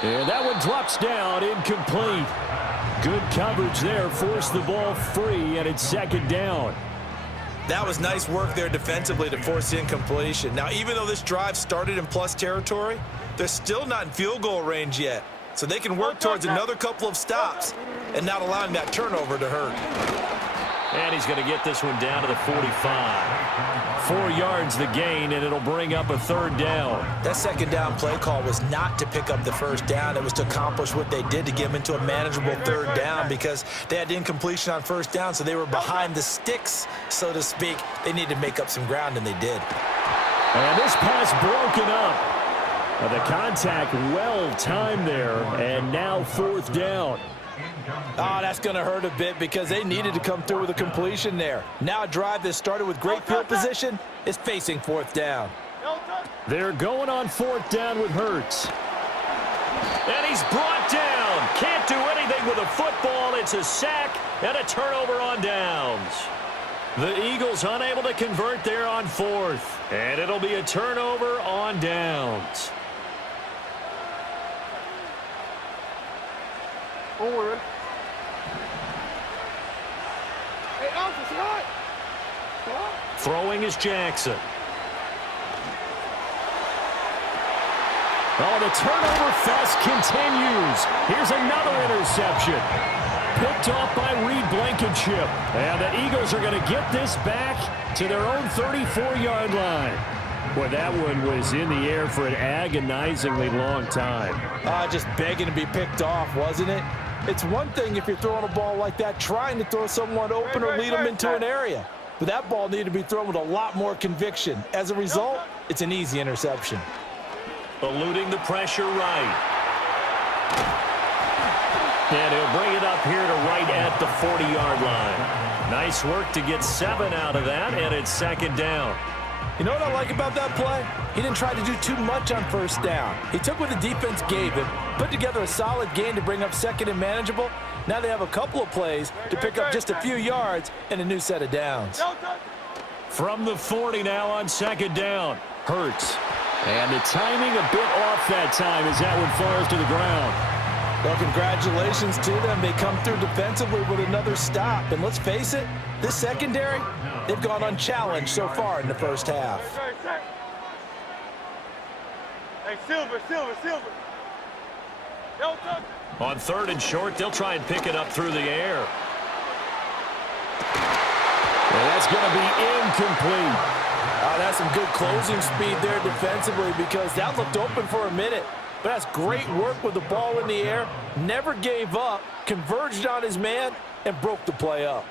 And that one drops down, incomplete. Good coverage there, forced the ball free, and it's 2nd down. That was nice work there defensively to force incompletion. Now, even though this drive started in plus territory, They're still not in field goal range yet, so they can work towards another couple of stops and not allowing that turnover to hurt. And he's going to get this one down to the 45. 4 yards the gain, and it'll bring up a third down. That second down play call was not to pick up the first down. It was to accomplish what they did to get them into a manageable third down because they had incompletion on first down, so they were behind the sticks, so to speak. They needed to make up some ground, and they did. And this pass broken up. The contact well timed there, and now 4th down. Oh, that's going to hurt a bit because they needed to come through with a completion there. Now a drive that started with great field position is facing 4th down. They're going on 4th down with Hurts. And he's brought down. Can't do anything with a football. It's a sack and a turnover on downs. The Eagles unable to convert there on 4th. And it'll be a turnover on downs. Forward. Hey, Alpha, say hi. Throwing is Jackson. Oh, the turnover fest continues. Here's another interception. Picked off by Reed Blankenship. And the Eagles are going to get this back to their own 34-yard line. Boy, that one was in the air for an agonizingly long time. Just begging to be picked off, wasn't it? It's one thing if you're throwing a ball like that, trying to throw someone open or lead them into an area. But that ball needed to be thrown with a lot more conviction. As a result, it's an easy interception. Eluding the pressure right. And he'll bring it up here to right at the 40-yard line. Nice work to get 7 out of that, and it's 2nd down. You know what I like about that play? He didn't try to do too much on first down. He took what the defense gave him, put together a solid gain to bring up 2nd and manageable. Now they have a couple of plays to pick up just a few yards and a new set of downs. From the 40 now on 2nd down. Hurts. And the timing a bit off that time as that one falls to the ground. Well, congratulations to them. They come through defensively with another stop. And let's face it, this secondary, they've gone unchallenged so far in the first half. Hey, Silver. Don't touch it. On 3rd and short, they'll try and pick it up through the air. And that's going to be incomplete. That's some good closing speed there defensively because that looked open for a minute. But that's great work with the ball in the air. Never gave up, converged on his man, and broke the play up.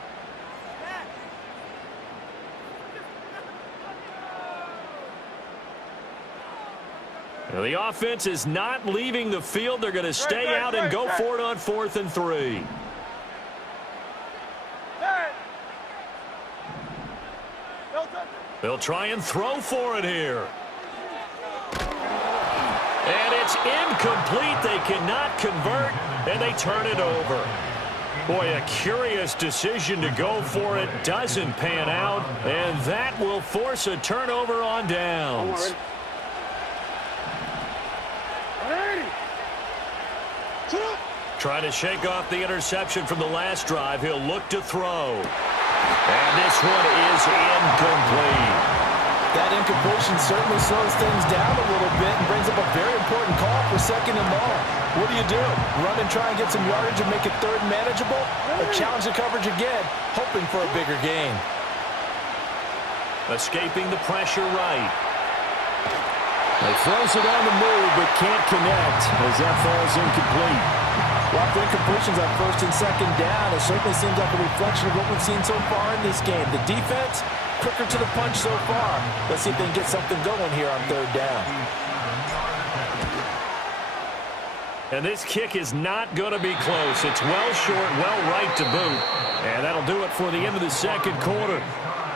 The offense is not leaving the field. They're going to stay out and go for it on 4th and 3. They'll try and throw for it here. And it's incomplete. They cannot convert, and they turn it over. Boy, a curious decision to go for it. Doesn't pan out, and that will force a turnover on downs. Trying to shake off the interception from the last drive. He'll look to throw. And this one is incomplete. That incompletion certainly slows things down a little bit and brings up a very important call for 2nd and long. What do you do? Run and try and get some yardage and make it 3rd manageable? Or challenge the coverage again, hoping for a bigger gain? Escaping the pressure right. He throws it on the move, but can't connect as that falls incomplete. Well, for incompletions on 1st and 2nd down, it certainly seems like a reflection of what we've seen so far in this game. The defense, quicker to the punch so far. Let's see if they can get something going here on 3rd down. And this kick is not going to be close. It's well short, well right to boot. And that'll do it for the end of the 2nd quarter.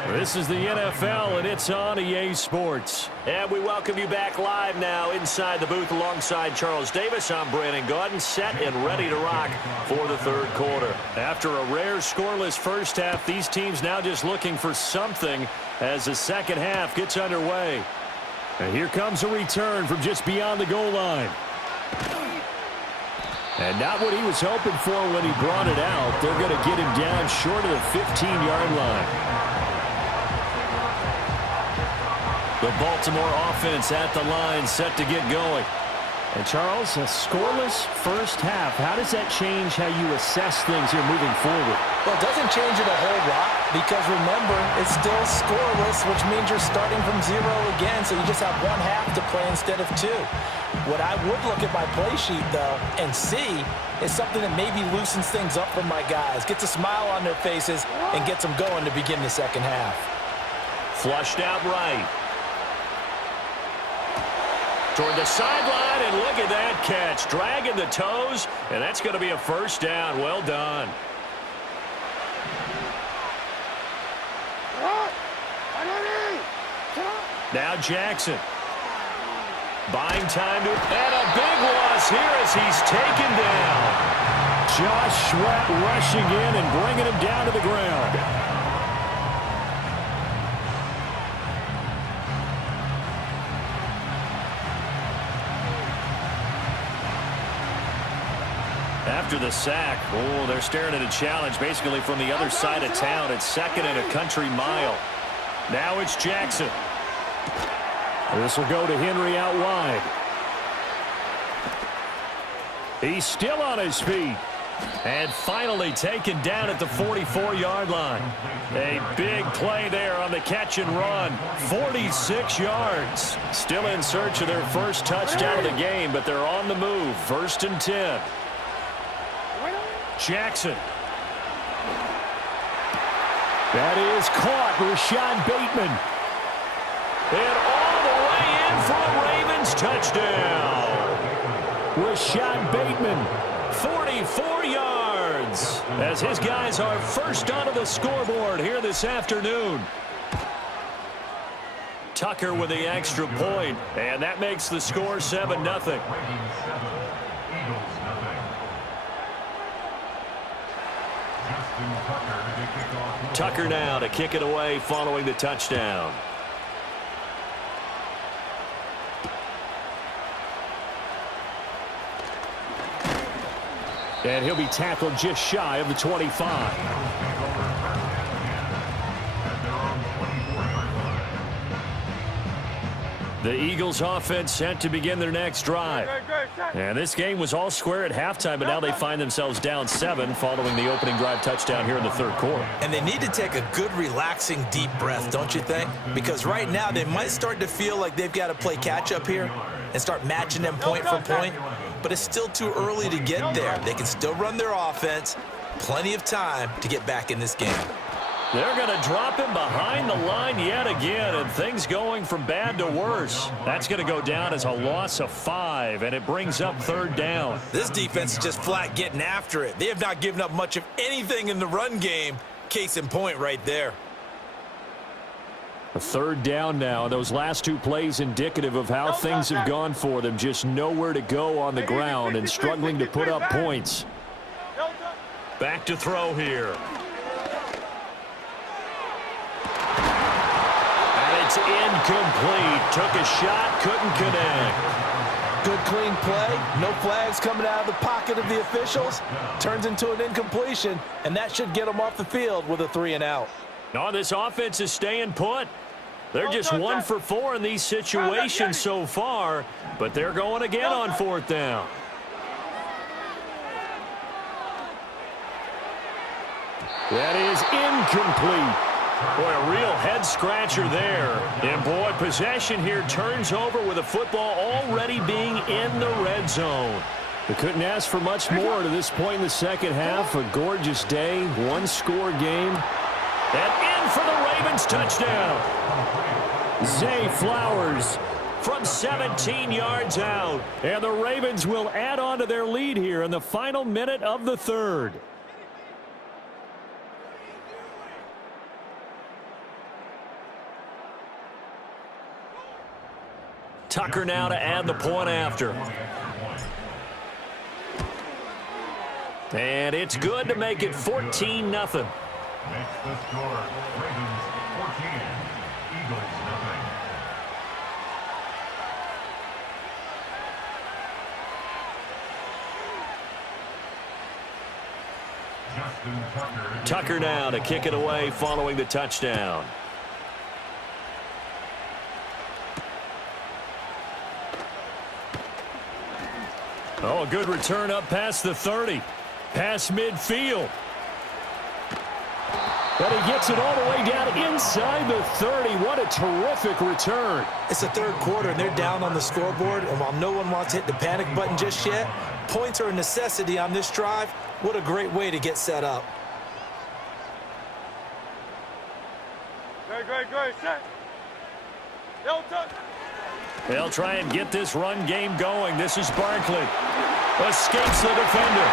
This is the NFL, and it's on EA Sports. And we welcome you back live now inside the booth alongside Charles Davis. I'm Brandon Gaudin, set and ready to rock for the 3rd quarter. After a rare scoreless first half, these teams now just looking for something as the 2nd half gets underway. And here comes a return from just beyond the goal line. And not what he was hoping for when he brought it out. They're going to get him down short of the 15-yard line. The Baltimore offense at the line, set to get going. And Charles, a scoreless first half. How does that change how you assess things here moving forward? Well, it doesn't change it a whole lot because, remember, it's still scoreless, which means you're starting from 0 again, so you just have one half to play instead of 2. What I would look at my play sheet, though, and see is something that maybe loosens things up for my guys, gets a smile on their faces, and gets them going to begin the second half. Flushed out right. Toward the sideline, and look at that catch. Dragging the toes, and that's going to be a first down. Well done. Now Jackson. Buying time to, and a big loss here as he's taken down. Josh Sweat rushing in and bringing him down to the ground. After the sack, oh, they're staring at a challenge basically from the other side of town. It's second and a country mile. Now it's Jackson. This will go to Henry out wide. He's still on his feet. And finally taken down at the 44-yard line. A big play there on the catch and run. 46 yards. Still in search of their first touchdown of the game, but they're on the move. 1st and 10. Jackson. That is caught. Rashad Bateman. And all the way in for a Ravens touchdown. Rashad Bateman. 44 yards as his guys are first onto the scoreboard here this afternoon. Tucker with the extra point, and that makes the score 7-0. Tucker now to kick it away following the touchdown. And he'll be tackled just shy of the 25. The Eagles offense set to begin their next drive. And this game was all square at halftime, but now they find themselves down 7 following the opening drive touchdown here in the third quarter. And they need to take a good, relaxing, deep breath, don't you think? Because right now they might start to feel like they've got to play catch-up here and start matching them point for point. But it's still too early to get there. They can still run their offense. Plenty of time to get back in this game. They're going to drop him behind the line yet again, and things going from bad to worse. That's going to go down as a loss of 5, and it brings up 3rd down. This defense is just flat getting after it. They have not given up much of anything in the run game. Case in point right there. A 3rd down now. Those last 2 plays indicative of how things have gone for them. Just nowhere to go on the ground and struggling to put up points. Back to throw here. It's incomplete. Took a shot, couldn't connect. Good clean play. No flags coming out of the pocket of the officials. Turns into an incompletion, and that should get them off the field with a 3-and-out. No, this offense is staying put. They're just 1 for 4 in these situations so far, but they're going again on 4th down. That is incomplete. Boy, a real head-scratcher there. And, boy, possession here turns over with the football already being in the red zone. They couldn't ask for much more to this point in the second half. A gorgeous day, 1-score game. And in for the Ravens touchdown. Zay Flowers from 17 yards out. And the Ravens will add on to their lead here in the final minute of the 3rd. Tucker now to add the point after. And it's good to make it 14-0. Makes the score Ravens 14, Eagles 0. Tucker now to kick it away following the touchdown. Oh, a good return up past the 30. Past midfield. But he gets it all the way down inside the 30. What a terrific return. It's the third quarter, and they're down on the scoreboard. And while no one wants to hit the panic button just yet, points are a necessity on this drive. What a great way to get set up. Great, set. Don't touch. They'll try and get this run game going. This is Barkley. Escapes the defender.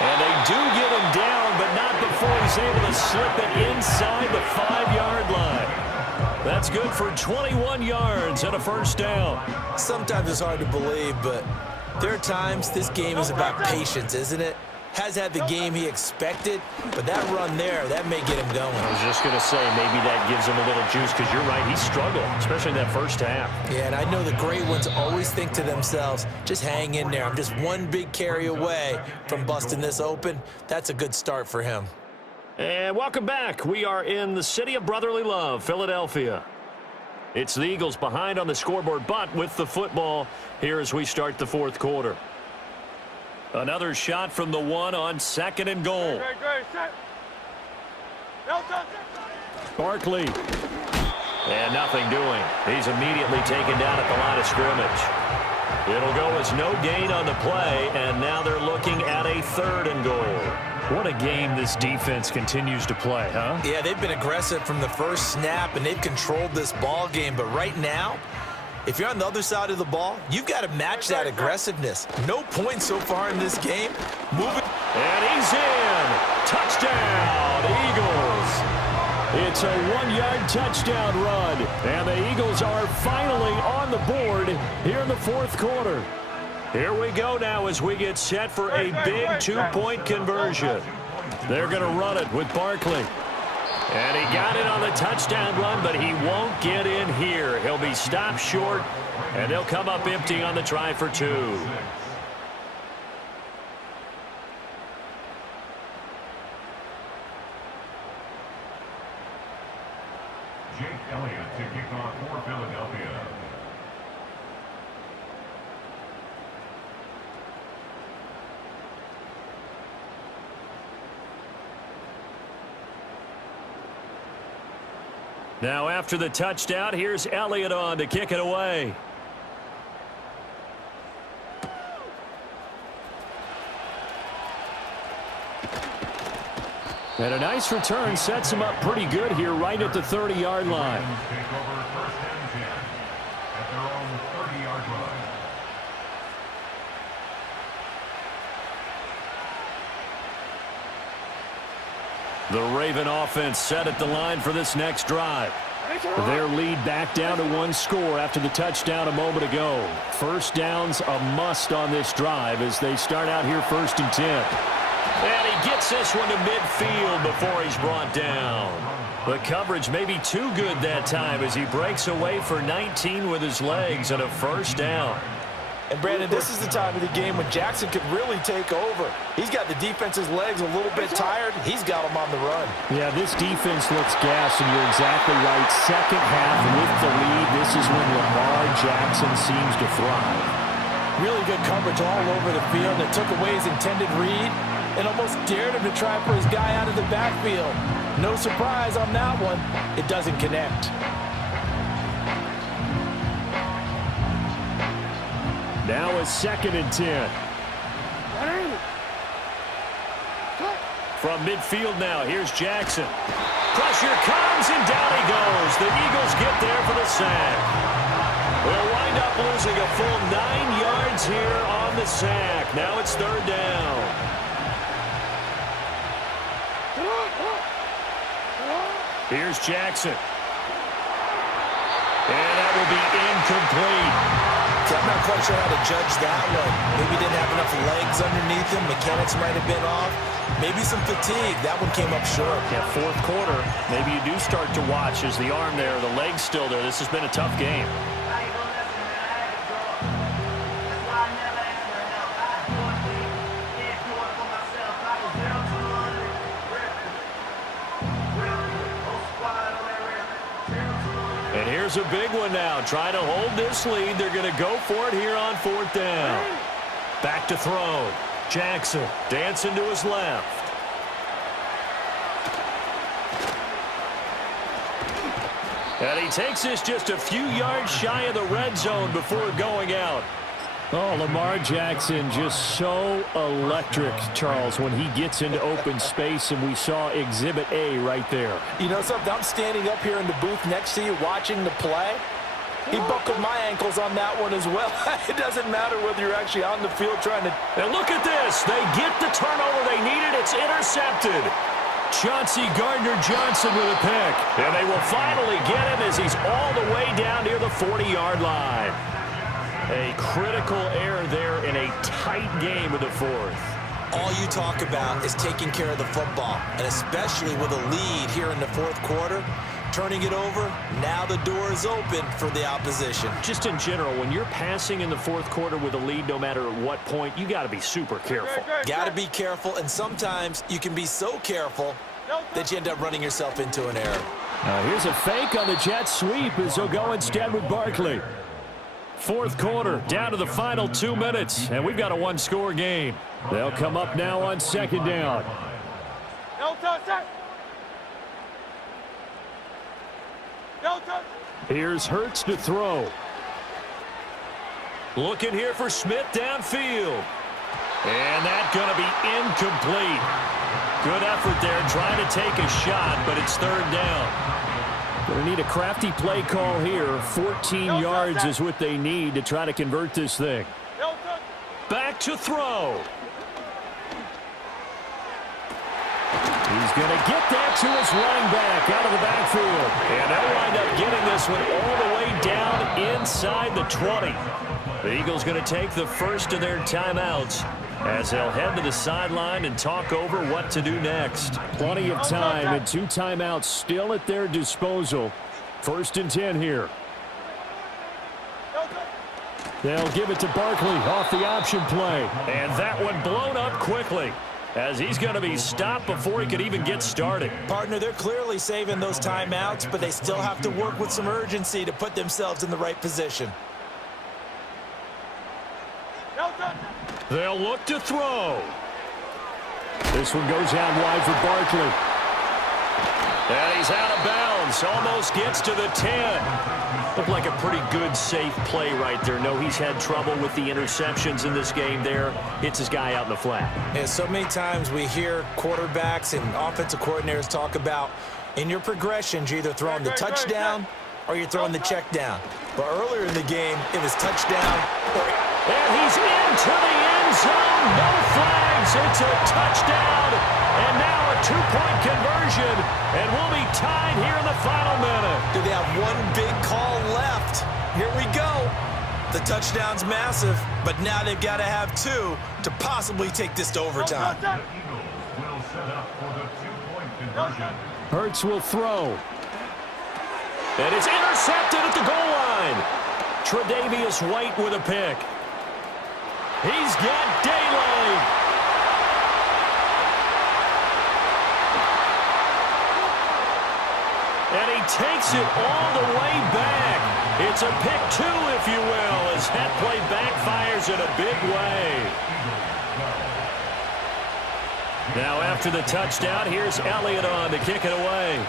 And they do get him down, but not before he's able to slip it inside the 5-yard line. That's good for 21 yards and a first down. Sometimes it's hard to believe, but there are times this game is about patience, isn't it? Has had the game he expected, but that run there, that may get him going. I was just going to say, maybe that gives him a little juice, because you're right, he struggled, especially in that first half. Yeah, and I know the great ones always think to themselves, just hang in there. I'm just one big carry away from busting this open. That's a good start for him. And welcome back. We are in the city of brotherly love, Philadelphia. It's the Eagles behind on the scoreboard, but with the football here as we start the fourth quarter. Another shot from the 1 on 2nd and goal. Great, set. Don't touch. Barkley. And nothing doing. He's immediately taken down at the line of scrimmage. It'll go as no gain on the play, and now they're looking at a 3rd and goal. What a game this defense continues to play, huh? Yeah, they've been aggressive from the first snap, and they've controlled this ball game. But right now, if you're on the other side of the ball, you've got to match that aggressiveness. No points so far in this game. Moving. And he's in. Touchdown, Eagles. It's a 1-yard touchdown run. And the Eagles are finally on the board here in the fourth quarter. Here we go now as we get set for a big 2-point conversion. They're going to run it with Barkley. And he got it on the touchdown run, but he won't get in here. He'll be stopped short, and they'll come up empty on the try for 2. Jake Elliott to kick off for Philadelphia. Now after the touchdown, here's Elliott on to kick it away. And a nice return sets him up pretty good here right at the 30-yard line. Take over 1st and 10 at their own 30-yard line. The Raven offense set at the line for this next drive. Their lead back down to 1 score after the touchdown a moment ago. First down's a must on this drive as they start out here 1st and 10. And he gets this one to midfield before he's brought down. The coverage may be too good that time as he breaks away for 19 with his legs and a first down. And, Brandon, this is the time of the game when Jackson could really take over. He's got the defense's legs a little bit tired. He's got them on the run. Yeah, this defense looks gassed, and you're exactly right. Second half with the lead, this is when Lamar Jackson seems to thrive. Really good coverage all over the field. It took away his intended read and almost dared him to try for his guy out of the backfield. No surprise on that one. It doesn't connect. Now a 2nd and 10. From midfield now, here's Jackson. Pressure comes, and down he goes. The Eagles get there for the sack. They'll wind up losing a full 9 yards here on the sack. Now it's 3rd down. Here's Jackson. And that will be incomplete. I'm not quite sure how to judge that one. Maybe didn't have enough legs underneath him. Mechanics might have been off. Maybe some fatigue. That one came up short. Yeah, fourth quarter. Maybe you do start to watch as the arm there, the leg's still there. This has been a tough game. Here's a big one now. Trying to hold this lead. They're going to go for it here on 4th down. Back to throw. Jackson dancing to his left. And he takes this just a few yards shy of the red zone before going out. Oh, Lamar Jackson just so electric, Charles, when he gets into open space, and we saw Exhibit A right there. You know something? I'm standing up here in the booth next to you watching the play. He buckled my ankles on that one as well. It doesn't matter whether you're actually on the field trying to... And look at this. They get the turnover they needed. It's intercepted. Chauncey Gardner-Johnson with a pick. And they will finally get him as he's all the way down near the 40-yard line. A critical error there in a tight game of the 4th. All you talk about is taking care of the football, and especially with a lead here in the 4th quarter, turning it over, now the door is open for the opposition. Just in general, when you're passing in the 4th quarter with a lead, no matter at what point, you got to be super careful. Got to be careful, and sometimes you can be so careful that you end up running yourself into an error. Here's a fake on the jet sweep as they'll go instead with Barkley. 4th quarter, down to the final 2 minutes, and we've got a one-score game. They'll come up now on 2nd down. No touch. No touch. Here's Hurts to throw. Looking here for Smith downfield. And that's going to be incomplete. Good effort there trying to take a shot, but it's 3rd down. Going to need a crafty play call here. 14 yards is what they need to try to convert this thing. No touch. Back to throw. He's going to get that to his running back out of the backfield. And they'll wind up getting this one all the way down inside the 20. The Eagles going to take the first of their timeouts as they'll head to the sideline and talk over what to do next. Plenty of time and 2 timeouts still at their disposal. 1st and 10 here. They'll give it to Barkley off the option play. And that one blown up quickly as he's going to be stopped before he could even get started. Partner, they're clearly saving those timeouts, but they still have to work with some urgency to put themselves in the right position. No touch. They'll look to throw. This one goes out wide for Barkley. And he's out of bounds. Almost gets to the 10. Looked like a pretty good, safe play right there. No, he's had trouble with the interceptions in this game there. Hits his guy out in the flat. Yeah, so many times we hear quarterbacks and offensive coordinators talk about in your progressions, you're either throwing the touchdown or you're throwing the check down. But earlier in the game, it was touchdown or... And he's into the end zone. No flags. It's a touchdown. And now a 2-point conversion. And we'll be tied here in the final minute. Do they have one big call left? Here we go. The touchdown's massive, but now they've got to have 2 to possibly take this to overtime. The Eagles will set up for the 2-point conversion. Hurts will throw. And it's intercepted at the goal line. Tre'Davious White with a pick. He's got daylight. And he takes it all the way back. It's a pick 2, if you will, as that play backfires in a big way. Now after the touchdown, here's Elliott on to kick it away.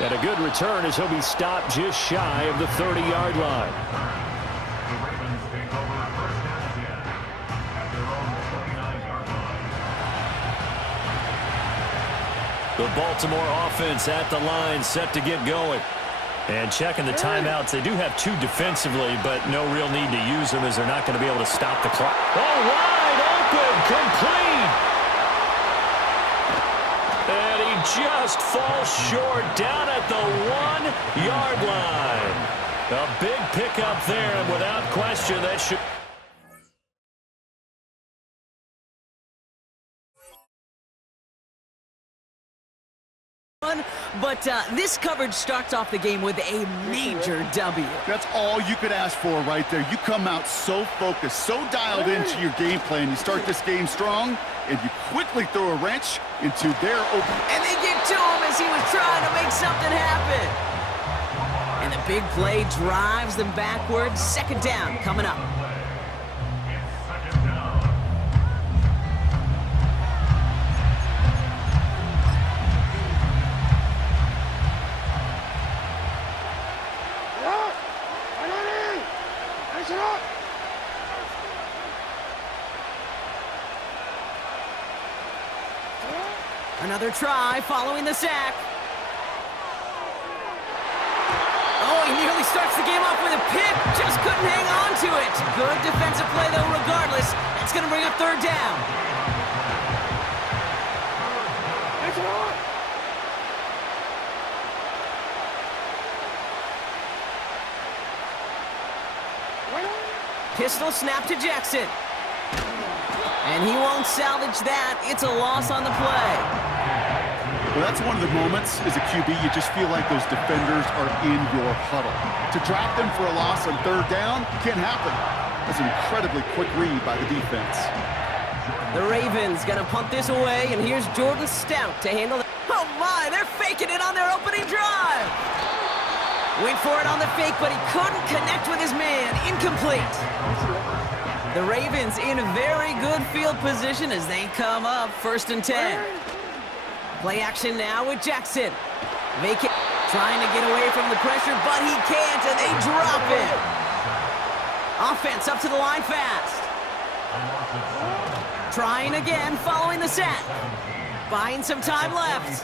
And a good return as he'll be stopped just shy of the 30-yard line. The Ravens take over 1st and 10 at their own 29-yard line. The Baltimore offense at the line, set to get going. And checking the timeouts, they do have 2 defensively, but no real need to use them as they're not going to be able to stop the clock. Oh, wide open, complete. And he just falls short down at the 1-yard line. A big pickup there, and without question, that should... But this coverage starts off the game with a major W. That's all you could ask for right there. You come out so focused, so dialed into your game plan. You start this game strong, and you quickly throw a wrench into their open. And they get to him as he was trying to make something happen. And the big play drives them backwards. Second down coming up. Another try following the sack. Oh, he nearly starts the game off with a pick. Just couldn't hang on to it. Good defensive play, though, regardless. It's going to bring up third down. Pistol snap to Jackson. And he won't salvage that. It's a loss on the play. Well, that's one of the moments as a QB, you just feel like those defenders are in your huddle. To drop them for a loss on third down can't happen. That's an incredibly quick read by the defense. The Ravens gonna punt this away, and here's Jordan Stout to handle it. Oh my, they're faking it on their opening drive. Went for it on the fake, but he couldn't connect with his man. Incomplete. The Ravens in a very good field position as they come up 1st and 10. Play action now with Jackson. Make it, trying to get away from the pressure, but he can't, and they drop it. Offense up to the line fast. Trying again, following the sack. Buying some time left.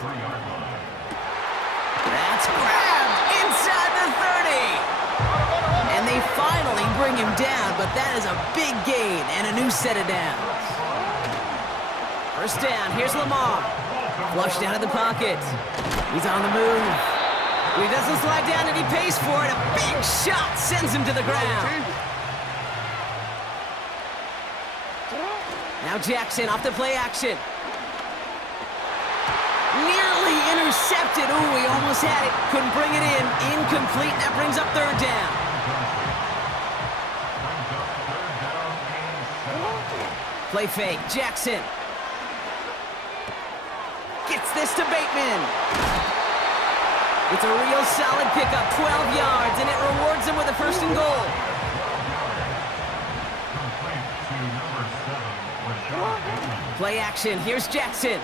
That's grabbed inside the 30. And they finally bring him down, but that is a big gain and a new set of downs. First down, here's Lamar. Flushed out of the pocket. He's on the move. He doesn't slide down and he pays for it. A big shot sends him to the ground. Now Jackson off the play action. Nearly intercepted. Ooh, he almost had it. Couldn't bring it in. Incomplete. That brings up third down. Play fake. Jackson. Gets this to Bateman. It's a real solid pickup. 12 yards, and it rewards him with a 1st and goal. Play action. Here's Jackson.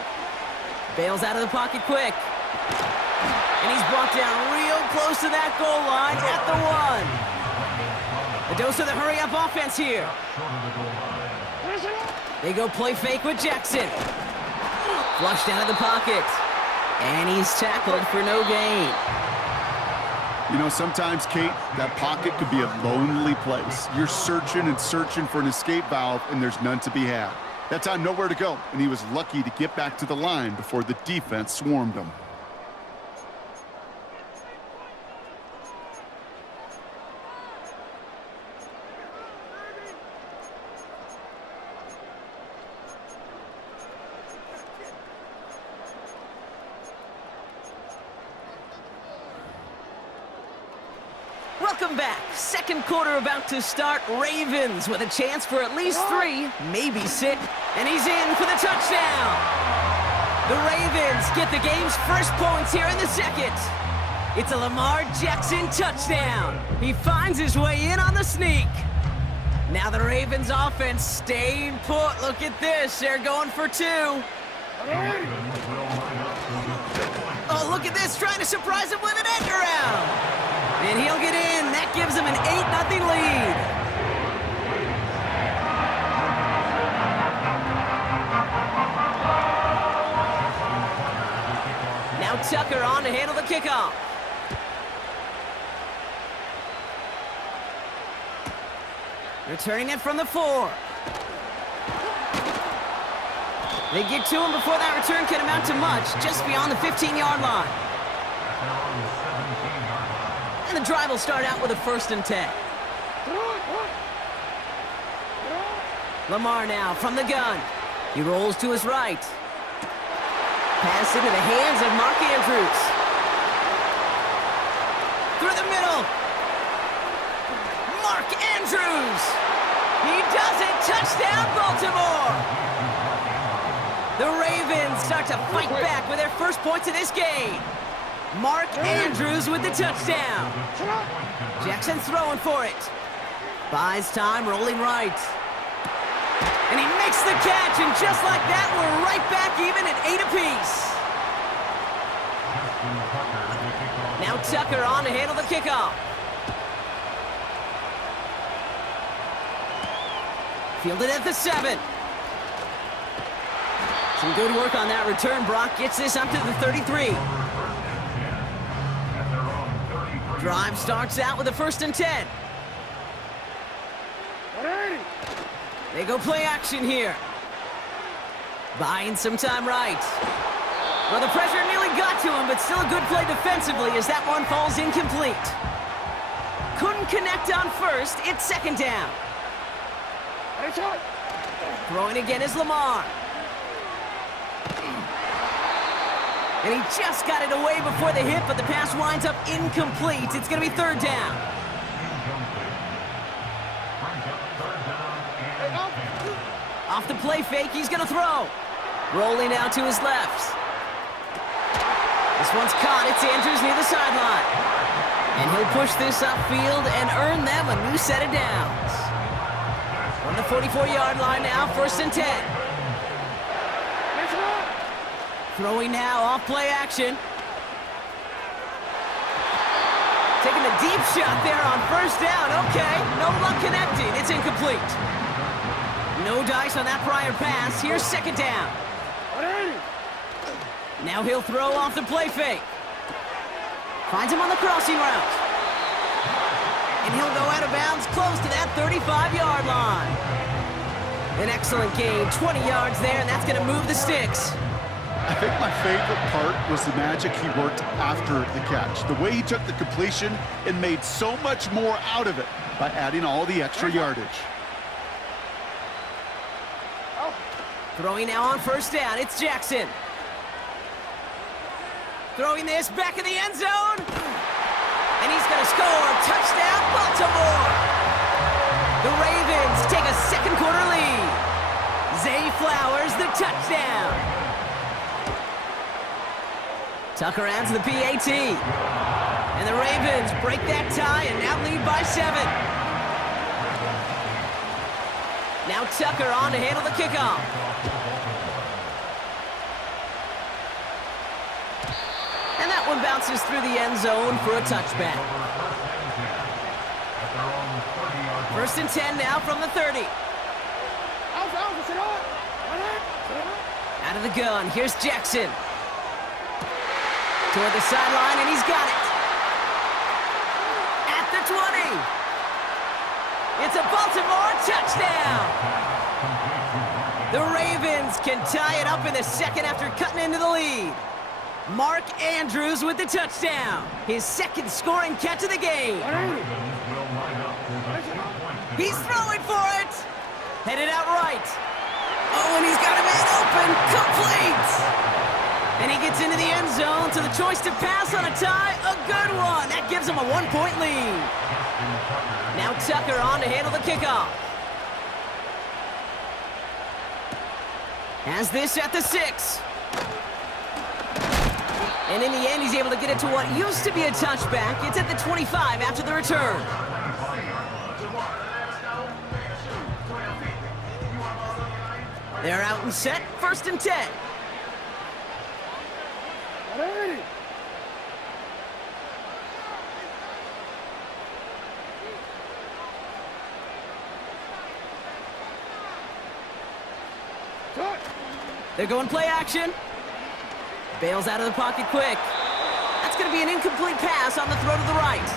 Bails out of the pocket quick. And he's brought down real close to that goal line at the 1. A dose of the hurry-up offense here. They go play fake with Jackson. Flushed out of the pocket. And he's tackled for no gain. You know, sometimes, Kate, that pocket could be a lonely place. You're searching and searching for an escape valve, and there's none to be had. That time, nowhere to go, and he was lucky to get back to the line before the defense swarmed him. Welcome back. Second quarter about to start. Ravens with a chance for at least 3, maybe 6. And he's in for the touchdown. The Ravens get the game's first points here in the second. It's a Lamar Jackson touchdown. He finds his way in on the sneak. Now the Ravens offense staying put. Look at this. They're going for 2. Oh, look at this. Trying to surprise him with an end around. And he'll get in. That gives him an 8-0 lead. Now Tucker on to handle the kickoff. Returning it from the 4. They get to him before that return can amount to much, just beyond the 15-yard line. And the drive will start out with a 1st and 10. Lamar now from the gun. He rolls to his right. Pass into the hands of Mark Andrews. Through the middle. Mark Andrews. He does it. Touchdown, Baltimore. The Ravens start to fight back with their first points of this game. Mark Andrews with the touchdown. Jackson throwing for it. Buys time, rolling right. And he makes the catch, and just like that, we're right back even at 8 apiece. Now Tucker on to handle the kickoff. Fielded at the 7. Some good work on that return. Brock gets this up to the 33. Drive starts out with a 1st and 10. They go play action here. Buying some time right. Well, the pressure nearly got to him, but still a good play defensively as that one falls incomplete. Couldn't connect on 1st. It's 2nd down. Throwing again is Lamar. And he just got it away before the hit, but the pass winds up incomplete. It's going to be 3rd down. Off the play fake, he's going to throw. Rolling out to his left. This one's caught. It's Andrews near the sideline. And he'll push this upfield and earn them a new set of downs. On the 44-yard line now, 1st and 10. Throwing now, off play action. Taking the deep shot there on 1st down. Okay, no luck connecting. It's incomplete. No dice on that prior pass. Here's 2nd down. Now he'll throw off the play fake. Finds him on the crossing route. And he'll go out of bounds close to that 35-yard line. An excellent gain, 20 yards there, and that's going to move the sticks. I think my favorite part was the magic he worked after the catch. The way he took the completion and made so much more out of it by adding all the extra yardage. Throwing now on 1st down, it's Jackson. Throwing this back in the end zone. And he's going to score. Touchdown, Baltimore. The Ravens take a 2nd quarter lead. Zay Flowers, the touchdown. Tucker adds the PAT. And the Ravens break that tie and now lead by 7. Now Tucker on to handle the kickoff. And that one bounces through the end zone for a touchback. 1st and 10 now from the 30. Out of the gun, here's Jackson. Toward the sideline, and he's got it. At the 20. It's a Baltimore touchdown. The Ravens can tie it up in the 2nd after cutting into the lead. Mark Andrews with the touchdown. His 2nd scoring catch of the game. He's throwing for it. Headed out right. Oh, and he's got a man open. Complete. And he gets into the end zone, so the choice to pass on a tie, a good one. That gives him a 1-point lead. Now Tucker on to handle the kickoff. Has this at the 6. And in the end, he's able to get it to what used to be a touchback. It's at the 25 after the return. They're out and set, 1st and 10. They're going play action. Bails out of the pocket quick. That's going to be an incomplete pass on the throw to the right.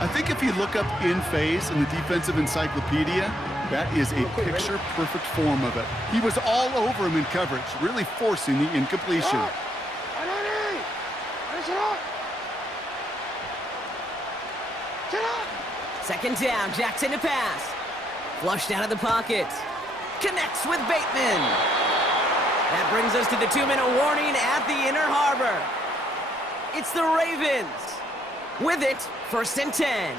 I think if you look up in phase in the defensive encyclopedia, that is a picture-perfect form of it. He was all over him in coverage, really forcing the incompletion. Second down, Jackson to pass. Flushed out of the pocket. Connects with Bateman. That brings us to the 2-minute warning at the Inner Harbor. It's the Ravens. With it, 1st and 10.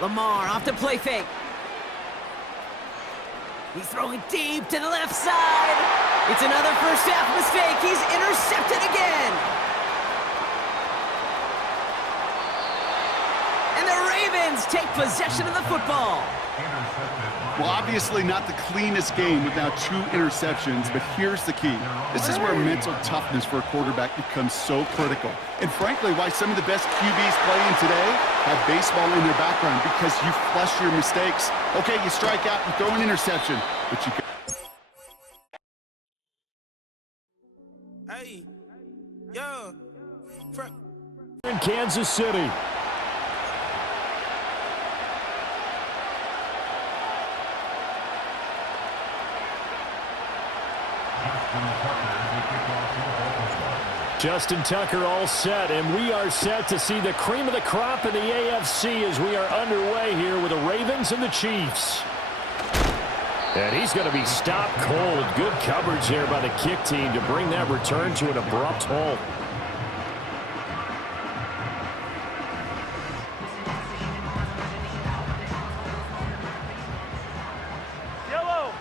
Lamar off the play fake. He's throwing deep to the left side. It's another first half mistake. He's intercepted again. And the Ravens take possession of the football. Well, obviously not the cleanest game with now 2 interceptions, but here's the key. This is where mental toughness for a quarterback becomes so critical. And frankly, why some of the best QBs playing today have baseball in their background, because you flush your mistakes. Okay, you strike out, you throw an interception, but you Hey, yo, In Kansas City. Justin Tucker all set, and we are set to see the cream of the crop in the AFC as we are underway here with the Ravens and the Chiefs. And he's going to be stopped cold. Good coverage there by the kick team to bring that return to an abrupt halt. Yellow.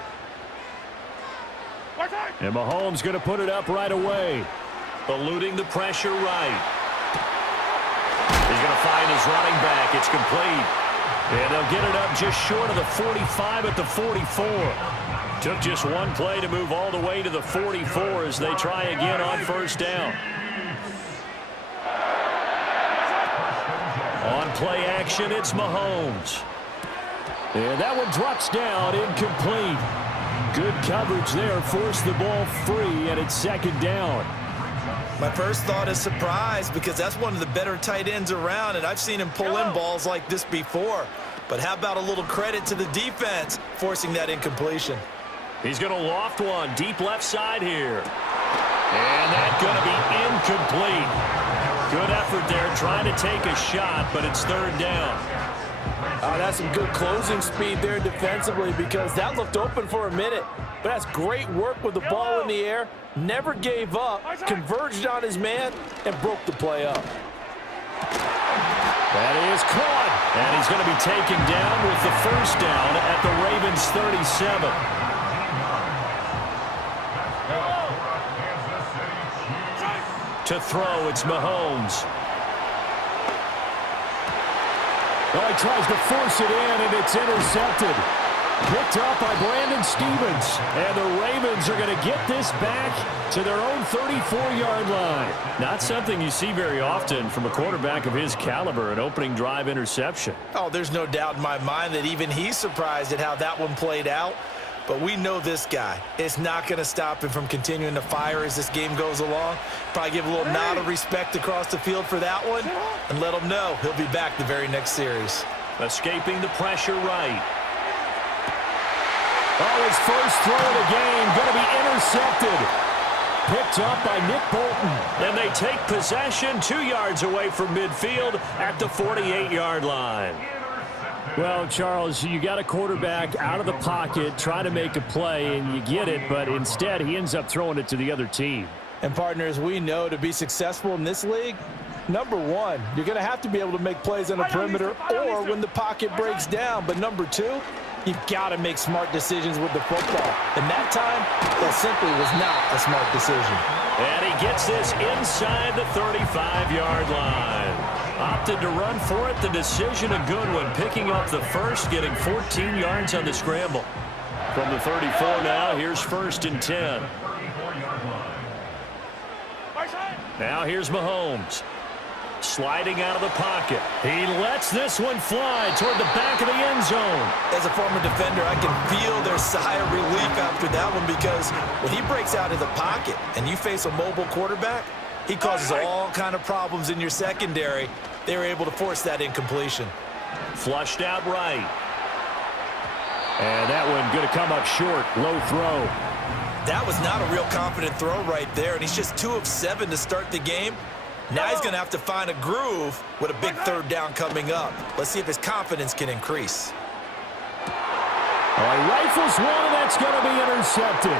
And Mahomes going to put it up right away. Eluding the pressure right. He's going to find his running back. It's complete. And they'll get it up just short of the 45 at the 44. Took just one play to move all the way to the 44 as they try again on 1st down. On play action, it's Mahomes. And that one drops down, incomplete. Good coverage there, forced the ball free, and it's 2nd down. My first thought is surprise, because that's one of the better tight ends around, and I've seen him pull in balls like this before. But how about a little credit to the defense forcing that incompletion? He's going to loft one deep left side here. And that's going to be incomplete. Good effort there trying to take a shot, but it's 3rd down. That's some good closing speed there defensively, because that looked open for a minute. But that's great work with the ball in the air. Never gave up, converged on his man, and broke the play up. That is caught. And he's going to be taken down with the 1st down at the Ravens 37. To throw, it's Mahomes. Oh, he tries to force it in, and it's intercepted. Picked up by Brandon Stevens. And the Ravens are going to get this back to their own 34-yard line. Not something you see very often from a quarterback of his caliber, an opening drive interception. Oh, there's no doubt in my mind that even he's surprised at how that one played out. But we know this guy. It's not going to stop him from continuing to fire as this game goes along. Probably give a little nod of respect across the field for that one, and let him know he'll be back the very next series. Escaping the pressure right. Oh, his first throw of the game going to be intercepted. Picked up by Nick Bolton. And they take possession 2 yards away from midfield at the 48-yard line. Well, Charles, you got a quarterback out of the pocket trying to make a play, and you get it, but instead he ends up throwing it to the other team. And partners, we know to be successful in this league, number one, you're going to have to be able to make plays on the perimeter or when the pocket breaks down. But number two, you've got to make smart decisions with the football. And that time, that simply was not a smart decision. And he gets this inside the 35-yard line. Opted to run for it. The decision a good one. Picking up the first, getting 14 yards on the scramble. From the 34 now, here's 1st and 10. Now here's Mahomes. Sliding out of the pocket. He lets this one fly toward the back of the end zone. As a former defender, I can feel their sigh of relief after that one, because when he breaks out of the pocket and you face a mobile quarterback, he causes all kind of problems in your secondary. They were able to force that incompletion. Flushed out right. And that one going to come up short. Low throw. That was not a real confident throw right there, and he's just 2 of 7 to start the game. Now he's going to have to find a groove with a big 3rd down coming up. Let's see if his confidence can increase. Oh, he rifles one, and that's going to be intercepted.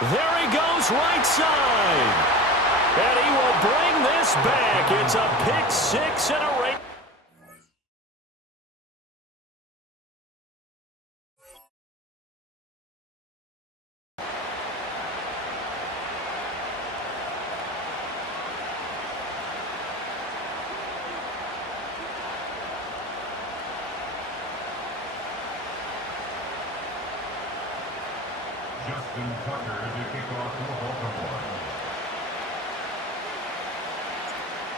There he goes, right side. And he will bring this back. It's a pick six and a rate. Justin Tucker to kick off for Baltimore.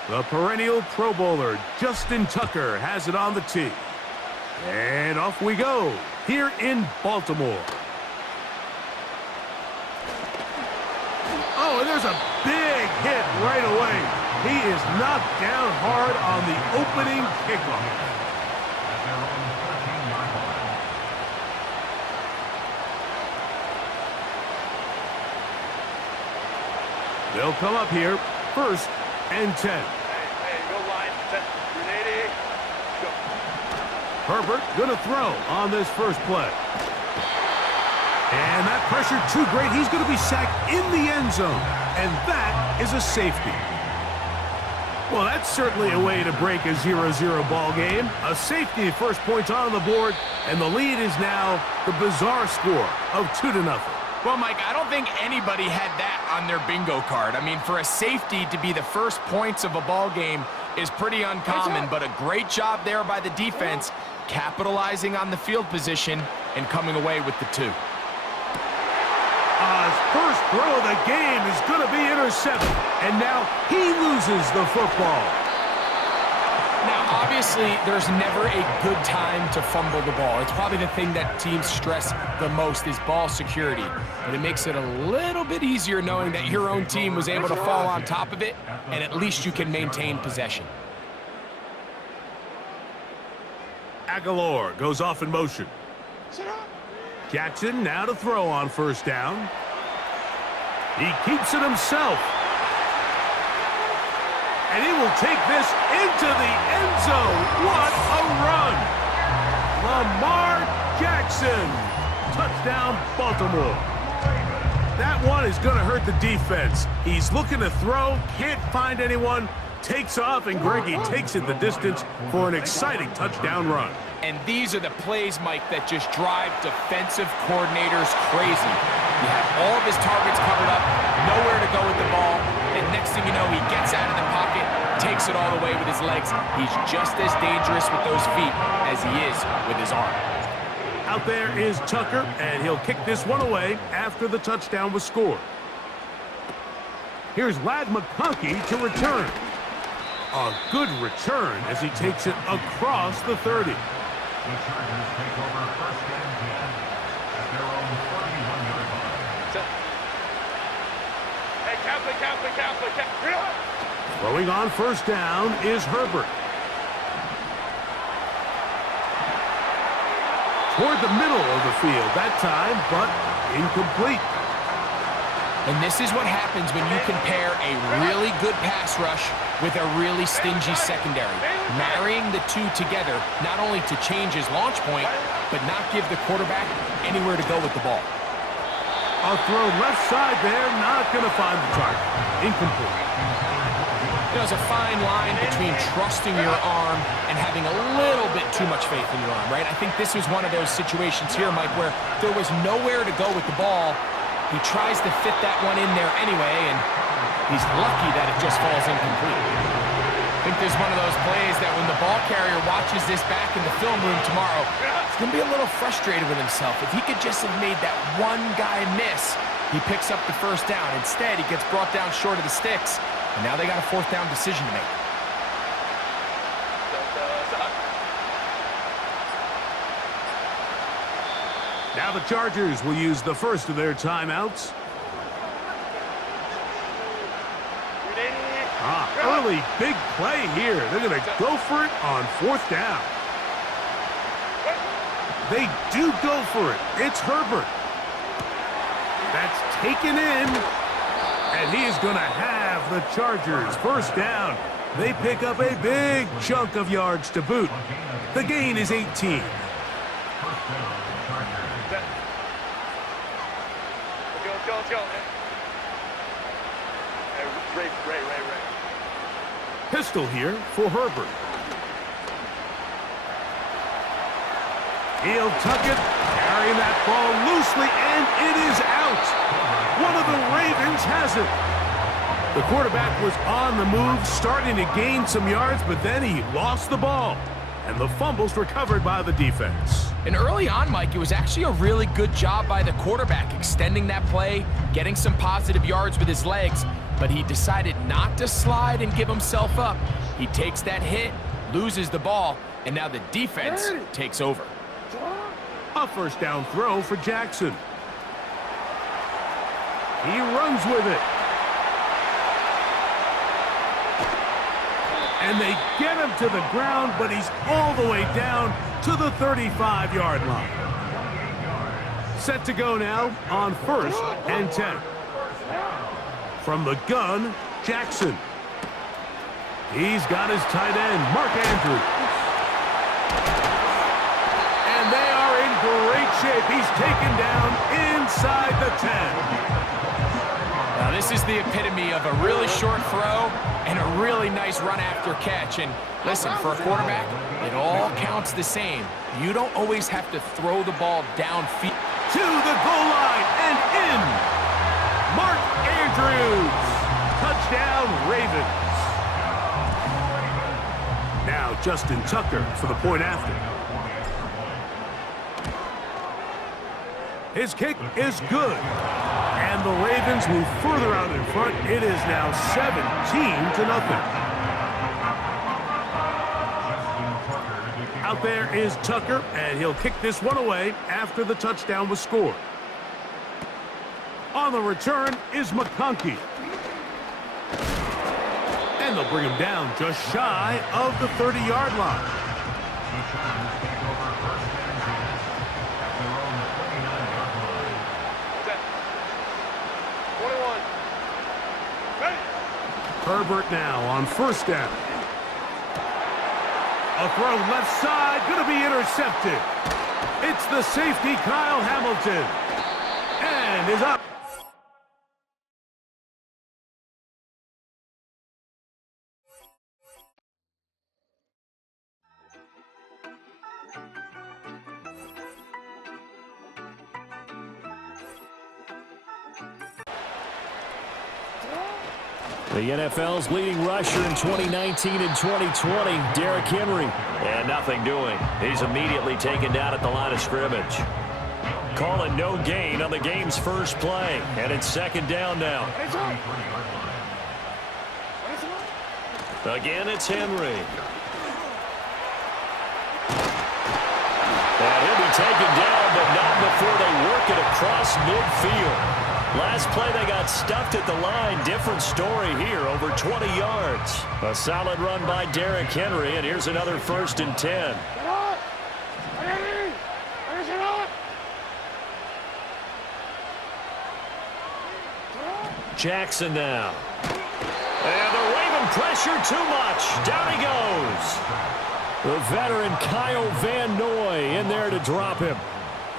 The perennial Pro Bowler, Justin Tucker, has it on the tee. And off we go, here in Baltimore. Oh, and there's a big hit right away. He is knocked down hard on the opening kickoff. At their own 13-yard line. They'll come up here, 1st and 10. Hey, go line. Set. Ready? Go. Herbert gonna throw on this first play. And that pressure too great. He's gonna be sacked in the end zone. And that is a safety. Well, that's certainly a way to break a 0-0 ball game. A safety, first points on the board, and the lead is now the bizarre score of 2-0. Well, Mike, I don't think anybody had that on their bingo card. I mean, for a safety to be the first points of a ball game is pretty uncommon, but a great job there by the defense, capitalizing on the field position and coming away with the 2. His first throw of the game is going to be intercepted, and now he loses the football. Now, obviously, there's never a good time to fumble the ball. It's probably the thing that teams stress the most is ball security. But it makes it a little bit easier knowing that your own team was able to fall on top of it, and at least you can maintain possession. Aguilar goes off in motion. Jackson now to throw on first down. He keeps it himself. And he will take this into the end zone. What a run! Lamar Jackson. Touchdown, Baltimore. That one is going to hurt the defense. He's looking to throw, can't find anyone, takes off, and Greggy takes it the distance for an exciting touchdown run. And these are the plays, Mike, that just drive defensive coordinators crazy. You have all of his targets covered up, nowhere to go with the ball, and next thing you know, he gets out of the pocket, takes it all the way with his legs. He's just as dangerous with those feet as he is with his arm. Out there is Tucker, and he'll kick this one away after the touchdown was scored. Here's Ladd McConkey to return. A good return as he takes it across the 30. The Chargers take over 1st and 10 at their own 41-yard line. Hey, Catholic. Throwing on first down is Herbert. Toward the middle of the field that time, but incomplete. And this is what happens when you compare a really good pass rush with a really stingy secondary. Marrying the two together, not only to change his launch point, but not give the quarterback anywhere to go with the ball. A throw left side there, not going to find the target. Incomplete. There's a fine line between trusting your arm and having a little bit too much faith in your arm, right? I think this was one of those situations here, Mike, where there was nowhere to go with the ball. He tries to fit that one in there anyway, and he's lucky that it just falls incomplete. I think there's one of those plays that when the ball carrier watches this back in the film room tomorrow, he's going to be a little frustrated with himself. If he could just have made that one guy miss, he picks up the first down. Instead, he gets brought down short of the sticks, and now they got a 4th down decision to make. Now the Chargers will use the first of their timeouts. Early big play here. They're going to go for it on 4th down. They do go for it. It's Herbert. That's taken in. And he is going to have the Chargers first down They pick up a big chunk of yards to boot. The gain is 18. Set. Let's go. Hey, Ray. Pistol here for Herbert. He'll tuck it, carrying that ball loosely, and it is out. One of the Ravens has it. The quarterback was on the move, starting to gain some yards, but then he lost the ball. And the fumble's recovered by the defense. And early on, Mike, it was actually a really good job by the quarterback, extending that play, getting some positive yards with his legs, but he decided not to slide and give himself up. He takes that hit, loses the ball, and now the defense takes over. A first down throw for Jackson. He runs with it. And they get him to the ground, but he's all the way down to the 35-yard line. Set to go now on 1st and 10. From the gun, Jackson. He's got his tight end, Mark Andrews. And they are in great shape. He's taken down inside the 10. Now, this is the epitome of a really short throw and a really nice run after catch. And listen, for a quarterback, it all counts the same. You don't always have to throw the ball downfield. To the goal line and in. Mark Andrews. Touchdown, Ravens. Now Justin Tucker for the point after. His kick is good. And the Ravens move further out in front. It is now 17-0. Out there is Tucker, and he'll kick this one away after the touchdown was scored. On the return is McConkey. And they'll bring him down just shy of the 30-yard line. Herbert now on 1st down. A throw left side, going to be intercepted. It's the safety, Kyle Hamilton. And is up. The NFL's leading rusher in 2019 and 2020, Derrick Henry. And nothing doing. He's immediately taken down at the line of scrimmage. Calling no gain on the game's first play. And it's 2nd down now. Again, it's Henry. And he'll be taken down, but not before they work it across midfield. Last play, they got stuffed at the line. Different story here, over 20 yards. A solid run by Derrick Henry, and here's another 1st and 10. Jackson now. And the Raven pressure too much. Down he goes. The veteran Kyle Van Noy in there to drop him.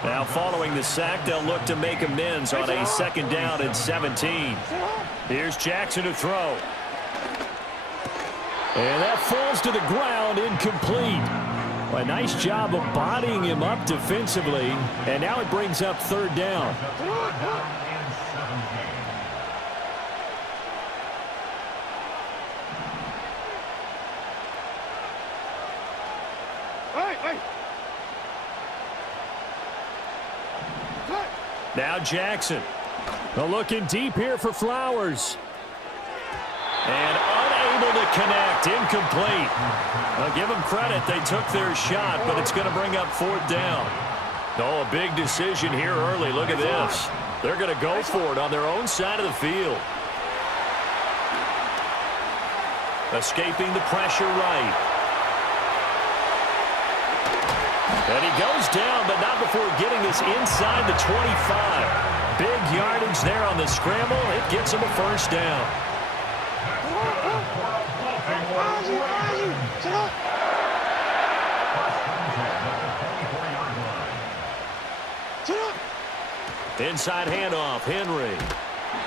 Now following the sack, they'll look to make amends on a 2nd down and 17. Here's Jackson to throw. And that falls to the ground, incomplete. A nice job of bodying him up defensively. And now it brings up 3rd down. Now Jackson. Looking deep here for Flowers. And unable to connect. Incomplete. I'll give them credit. They took their shot, but it's going to bring up 4th down. Oh, a big decision here early. Look at this. They're going to go for it on their own side of the field. Escaping the pressure right. And he goes down, but not before getting this inside the 25. Big yardage there on the scramble. It gets him a 1st down. Inside handoff, Henry.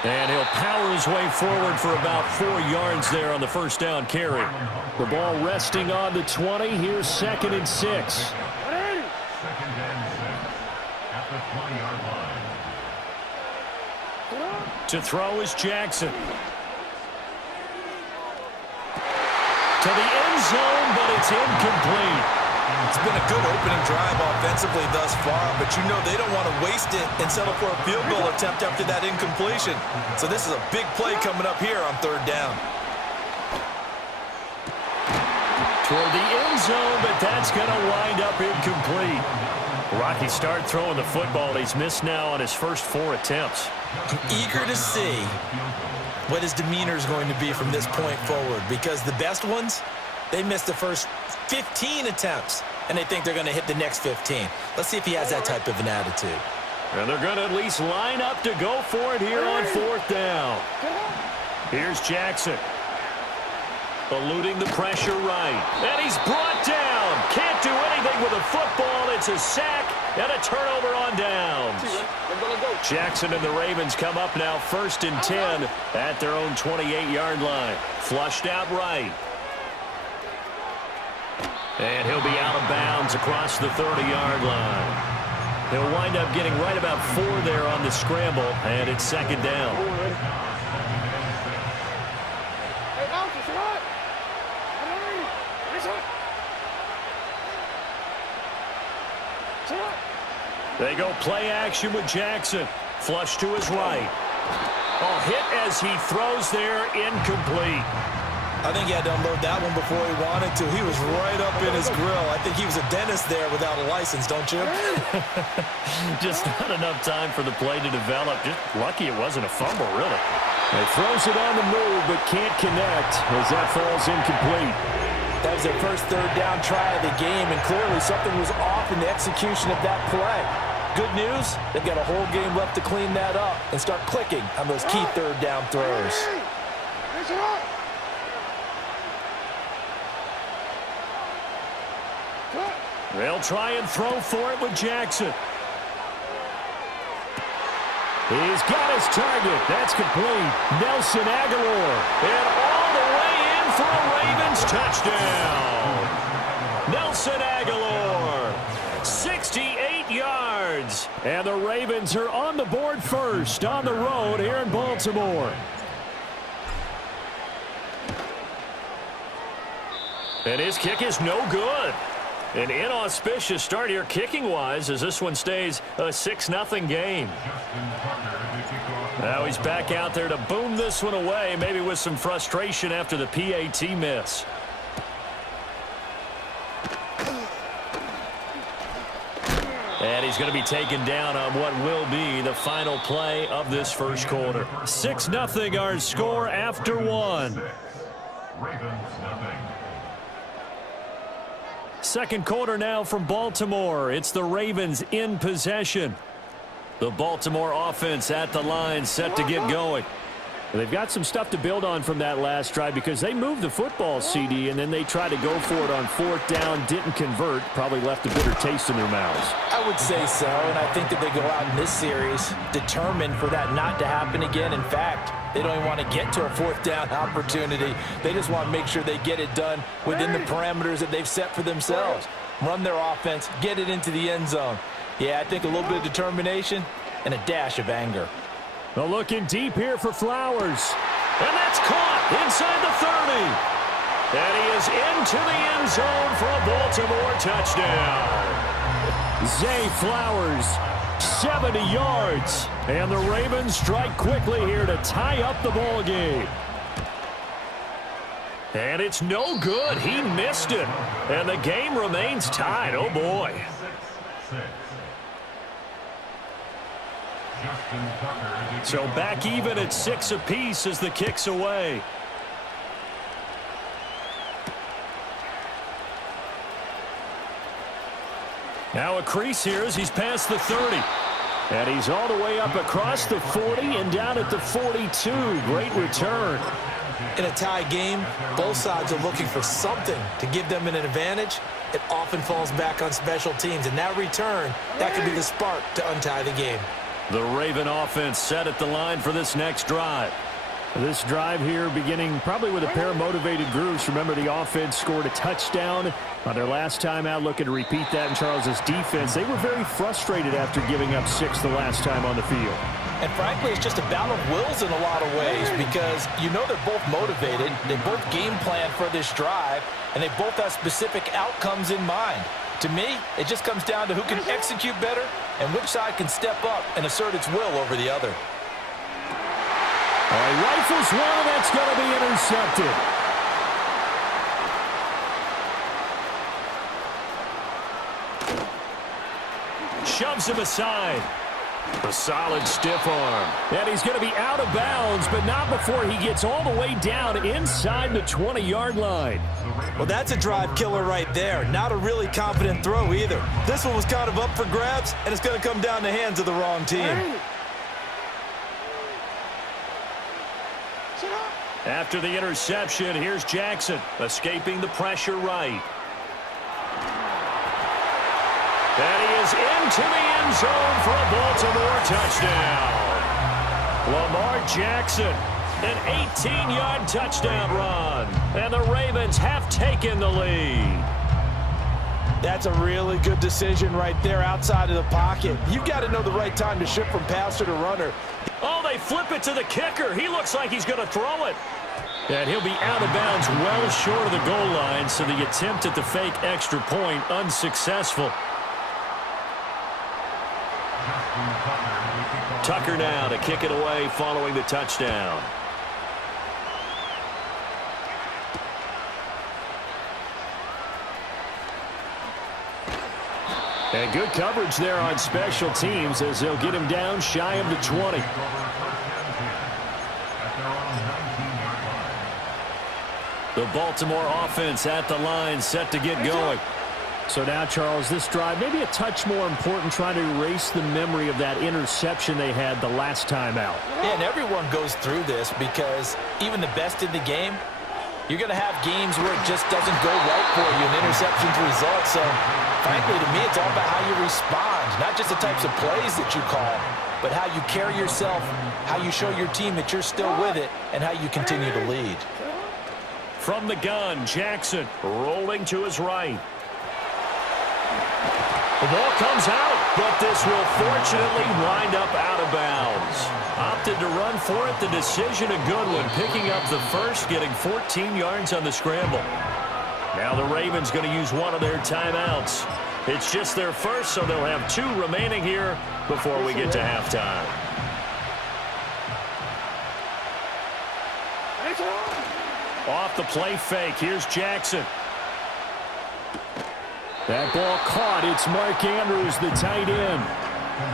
And he'll power his way forward for about 4 yards there on the first down carry. The ball resting on the 20. Here's 2nd and 6. 2nd and 6 at the 20-yard line. To throw is Jackson. To the end zone, but it's incomplete. It's been a good opening drive offensively thus far, but you know they don't want to waste it and settle for a field goal attempt after that incompletion. So this is a big play coming up here on 3rd down. Toward the end zone, but that's going to wind up incomplete. Rocky start throwing the football. He's missed now on his first 4 attempts. I'm eager to see what his demeanor is going to be from this point forward, because the best ones, they missed the first 15 attempts, and they think they're going to hit the next 15. Let's see if he has that type of an attitude. And they're going to at least line up to go for it here on 4th down. Here's Jackson. Eluding the pressure right. And he's brought down. Can't do anything with a football. It's a sack and a turnover on downs. Jackson and the Ravens come up now 1st and 10 at their own 28-yard line. Flushed out right. And he'll be out of bounds across the 30-yard line. He'll wind up getting right about 4 there on the scramble, and it's 2nd down. They go play action with Jackson. Flush to his right. Oh, hit as he throws there, incomplete. I think he had to unload that one before he wanted to. He was right up in his grill. I think he was a dentist there without a license, don't you? Just not enough time for the play to develop. Just lucky it wasn't a fumble, really. He throws it on the move, but can't connect as that falls incomplete. That was their first 3rd down try of the game, and clearly something was off in the execution of that play. Good news, they've got a whole game left to clean that up and start clicking on those key 3rd down throws. They'll try and throw for it with Jackson. He's got his target. That's complete. Nelson Aguilar. And all the way in for a Ravens touchdown. Nelson Aguilar. 68 yards. And the Ravens are on the board first on the road here in Baltimore. And his kick is no good. An inauspicious start here kicking-wise as this one stays a 6-0 game. Now he's back out there to boom this one away, maybe with some frustration after the PAT miss. And he's going to be taken down on what will be the final play of this first quarter. 6-0 our score after 1. Ravens nothing. Second quarter now from Baltimore. It's the Ravens in possession. The Baltimore offense at the line, set to get going. They've got some stuff to build on from that last drive because they moved the football, CD, and then they tried to go for it on 4th down, didn't convert, probably left a bitter taste in their mouths. I would say so, and I think that they go out in this series determined for that not to happen again. In fact, they don't even want to get to a 4th down opportunity. They just want to make sure they get it done within the parameters that they've set for themselves. Run their offense, get it into the end zone. Yeah, I think a little bit of determination and a dash of anger. Well, looking deep here for Flowers. And that's caught inside the 30. And he is into the end zone for a Baltimore touchdown. Zay Flowers, 70 yards. And the Ravens strike quickly here to tie up the ball game. And it's no good. He missed it. And the game remains tied. Oh, boy. 6-6. So back even at 6 apiece as the kick's away. Now a crease here as he's past the 30. And he's all the way up across the 40 and down at the 42. Great return. In a tie game, both sides are looking for something to give them an advantage. It often falls back on special teams. And that return, that could be the spark to untie the game. The Raven offense set at the line for this next drive. This drive here beginning probably with a pair of motivated groups. Remember, the offense scored a touchdown on their last time out, looking to repeat that in Charles's defense. They were very frustrated after giving up 6 the last time on the field. And frankly, it's just a battle of wills in a lot of ways because you know they're both motivated. They both game plan for this drive, and they both have specific outcomes in mind. To me, it just comes down to who can execute better and which side can step up and assert its will over the other. All right, rifles one, and that's going to be intercepted. Shoves him aside. A solid stiff arm. And he's going to be out of bounds, but not before he gets all the way down inside the 20-yard line. Well, that's a drive killer right there. Not a really confident throw either. This one was kind of up for grabs, and it's going to come down the hands of the wrong team. After the interception, here's Jackson, escaping the pressure right. And he is into the end zone for a Baltimore touchdown. Lamar Jackson, an 18-yard touchdown run. And the Ravens have taken the lead. That's a really good decision right there outside of the pocket. You've got to know the right time to shift from passer to runner. Oh, they flip it to the kicker. He looks like he's going to throw it. And he'll be out of bounds well short of the goal line, so the attempt at the fake extra point unsuccessful. Tucker now to kick it away following the touchdown. And good coverage there on special teams as they'll get him down shy of the 20. The Baltimore offense at the line set to get going. So now, Charles, this drive maybe a touch more important, trying to erase the memory of that interception they had the last time out. Yeah, and everyone goes through this because even the best in the game, you're going to have games where it just doesn't go right for you and interceptions result. So, frankly, to me, it's all about how you respond, not just the types of plays that you call, but how you carry yourself, how you show your team that you're still with it, and how you continue to lead. From the gun, Jackson rolling to his right. The ball comes out, but this will fortunately wind up out of bounds. Opted to run for it. The decision a good one, picking up the first, getting 14 yards on the scramble. Now the Ravens going to use one of their timeouts. It's just their first, so they'll have 2 remaining here before we get to halftime. Off the play fake, here's Jackson. That ball caught. It's Mark Andrews, the tight end.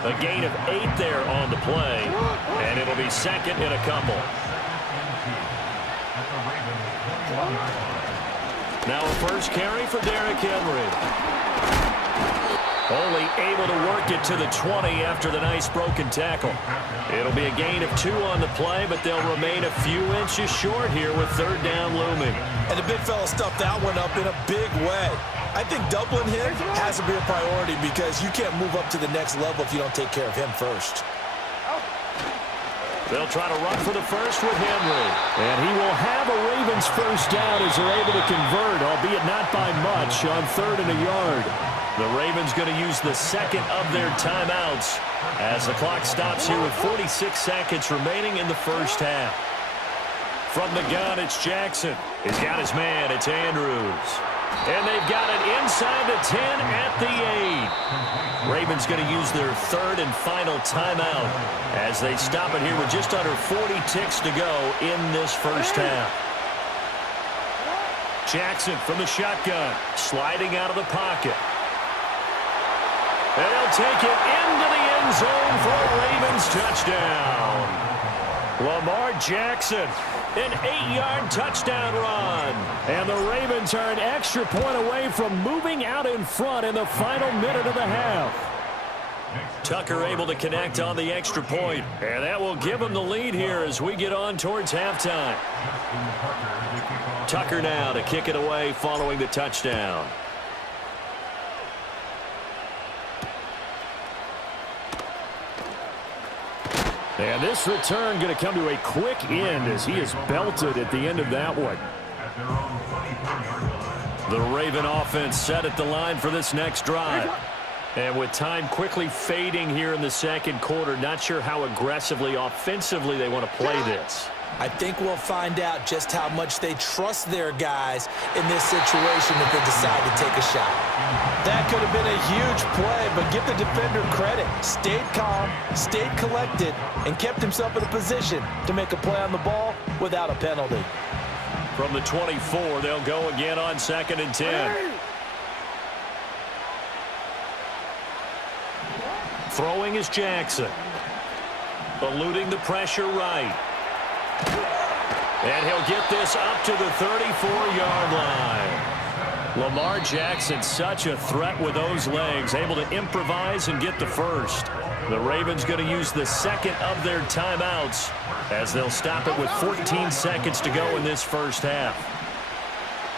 A gain of 8 there on the play, and it'll be second and a couple. Now a first carry for Derrick Henry. Only able to work it to the 20 after the nice broken tackle. It'll be a gain of 2 on the play, but they'll remain a few inches short here with third down looming. And the big fella stuffed that one up in a big way. I think doubling him has to be a priority because you can't move up to the next level if you don't take care of him first. They'll try to run for the first with Henry. And he will have a Ravens first down as they're able to convert, albeit not by much, on 3rd and a yard. The Ravens going to use the second of their timeouts as the clock stops here with 46 seconds remaining in the first half. From the gun, it's Jackson. He's got his man. It's Andrews. And they've got it inside the 10 at the 8. Ravens going to use their 3rd and final timeout as they stop it here with just under 40 ticks to go in this first half. Jackson from the shotgun, sliding out of the pocket. And he'll take it into the end zone for a Ravens touchdown. Lamar Jackson, an 8-yard touchdown run. And the Ravens are an extra point away from moving out in front in the final minute of the half. Tucker able to connect on the extra point, and that will give him the lead here as we get on towards halftime. Tucker now to kick it away following the touchdown. And this return going to come to a quick end as he is belted at the end of that one. The Raven offense set at the line for this next drive. And with time quickly fading here in the second quarter, not sure how aggressively, offensively they want to play this. I think we'll find out just how much they trust their guys in this situation if they decide to take a shot. That could have been a huge play, but give the defender credit. Stayed calm, stayed collected, and kept himself in a position to make a play on the ball without a penalty. From the 24, they'll go again on 2nd and 10. Throwing is Jackson. Eluding the pressure right. And he'll get this up to the 34-yard line. Lamar Jackson, such a threat with those legs, able to improvise and get the first. The Ravens going to use the second of their timeouts as they'll stop it with 14 seconds to go in this first half.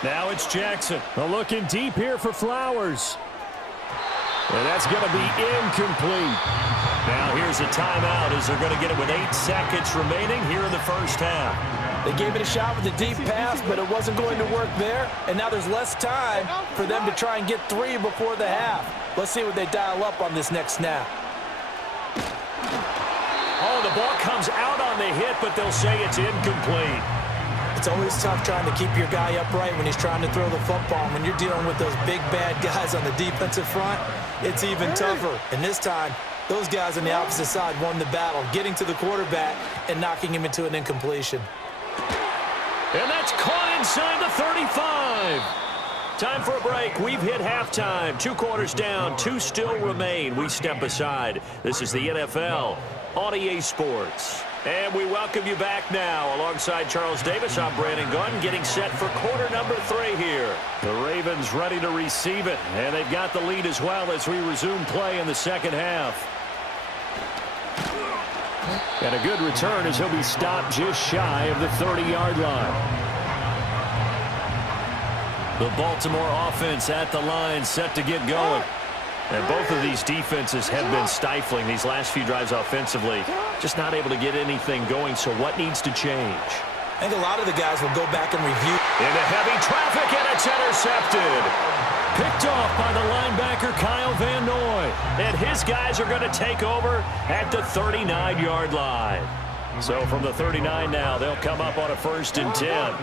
Now it's Jackson. Looking deep here for Flowers. And that's going to be incomplete. Now here's a timeout as they're going to get it with 8 seconds remaining here in the first half. They gave it a shot with a deep pass, but it wasn't going to work there. And now there's less time for them to try and get 3 before the half. Let's see what they dial up on this next snap. Oh, the ball comes out on the hit, but they'll say it's incomplete. It's always tough trying to keep your guy upright when he's trying to throw the football. When you're dealing with those big, bad guys on the defensive front, it's even tougher. And this time, those guys on the opposite side won the battle, getting to the quarterback and knocking him into an incompletion. And that's caught inside the 35. Time for a break. We've hit halftime. 2 quarters down, 2 still remain. We step aside. This is the NFL on EA Sports. And we welcome you back now. Alongside Charles Davis, I'm Brandon Gunn, getting set for quarter number 3 here. The Ravens ready to receive it, and they've got the lead as well as we resume play in the second half. And a good return as he'll be stopped just shy of the 30-yard line. The Baltimore offense at the line, set to get going. And both of these defenses have been stifling these last few drives offensively. Just not able to get anything going, so what needs to change? I think a lot of the guys will go back and review. Into heavy traffic, and it's intercepted. Picked off by the linebacker, Kyle Van Noy. And his guys are going to take over at the 39-yard line. So from the 39 now, they'll come up on a 1st and 10.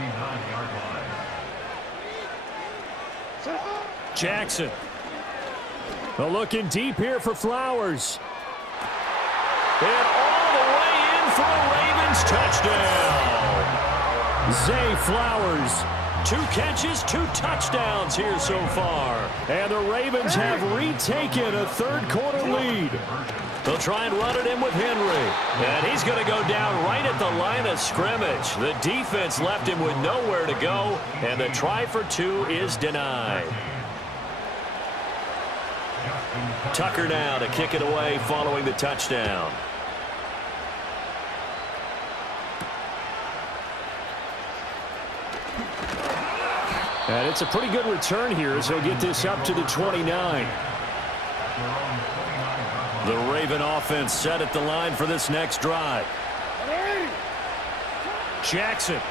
Jackson. Looking deep here for Flowers. And all the way in for a Ravens touchdown. Zay Flowers. 2 catches, 2 touchdowns here so far. And the Ravens have retaken a 3rd quarter lead. They'll try and run it in with Henry. And he's going to go down right at the line of scrimmage. The defense left him with nowhere to go. And the try for 2 is denied. Tucker now to kick it away following the touchdown. And it's a pretty good return here as he'll get this up to the 29. The Raven offense set at the line for this next drive. Jackson.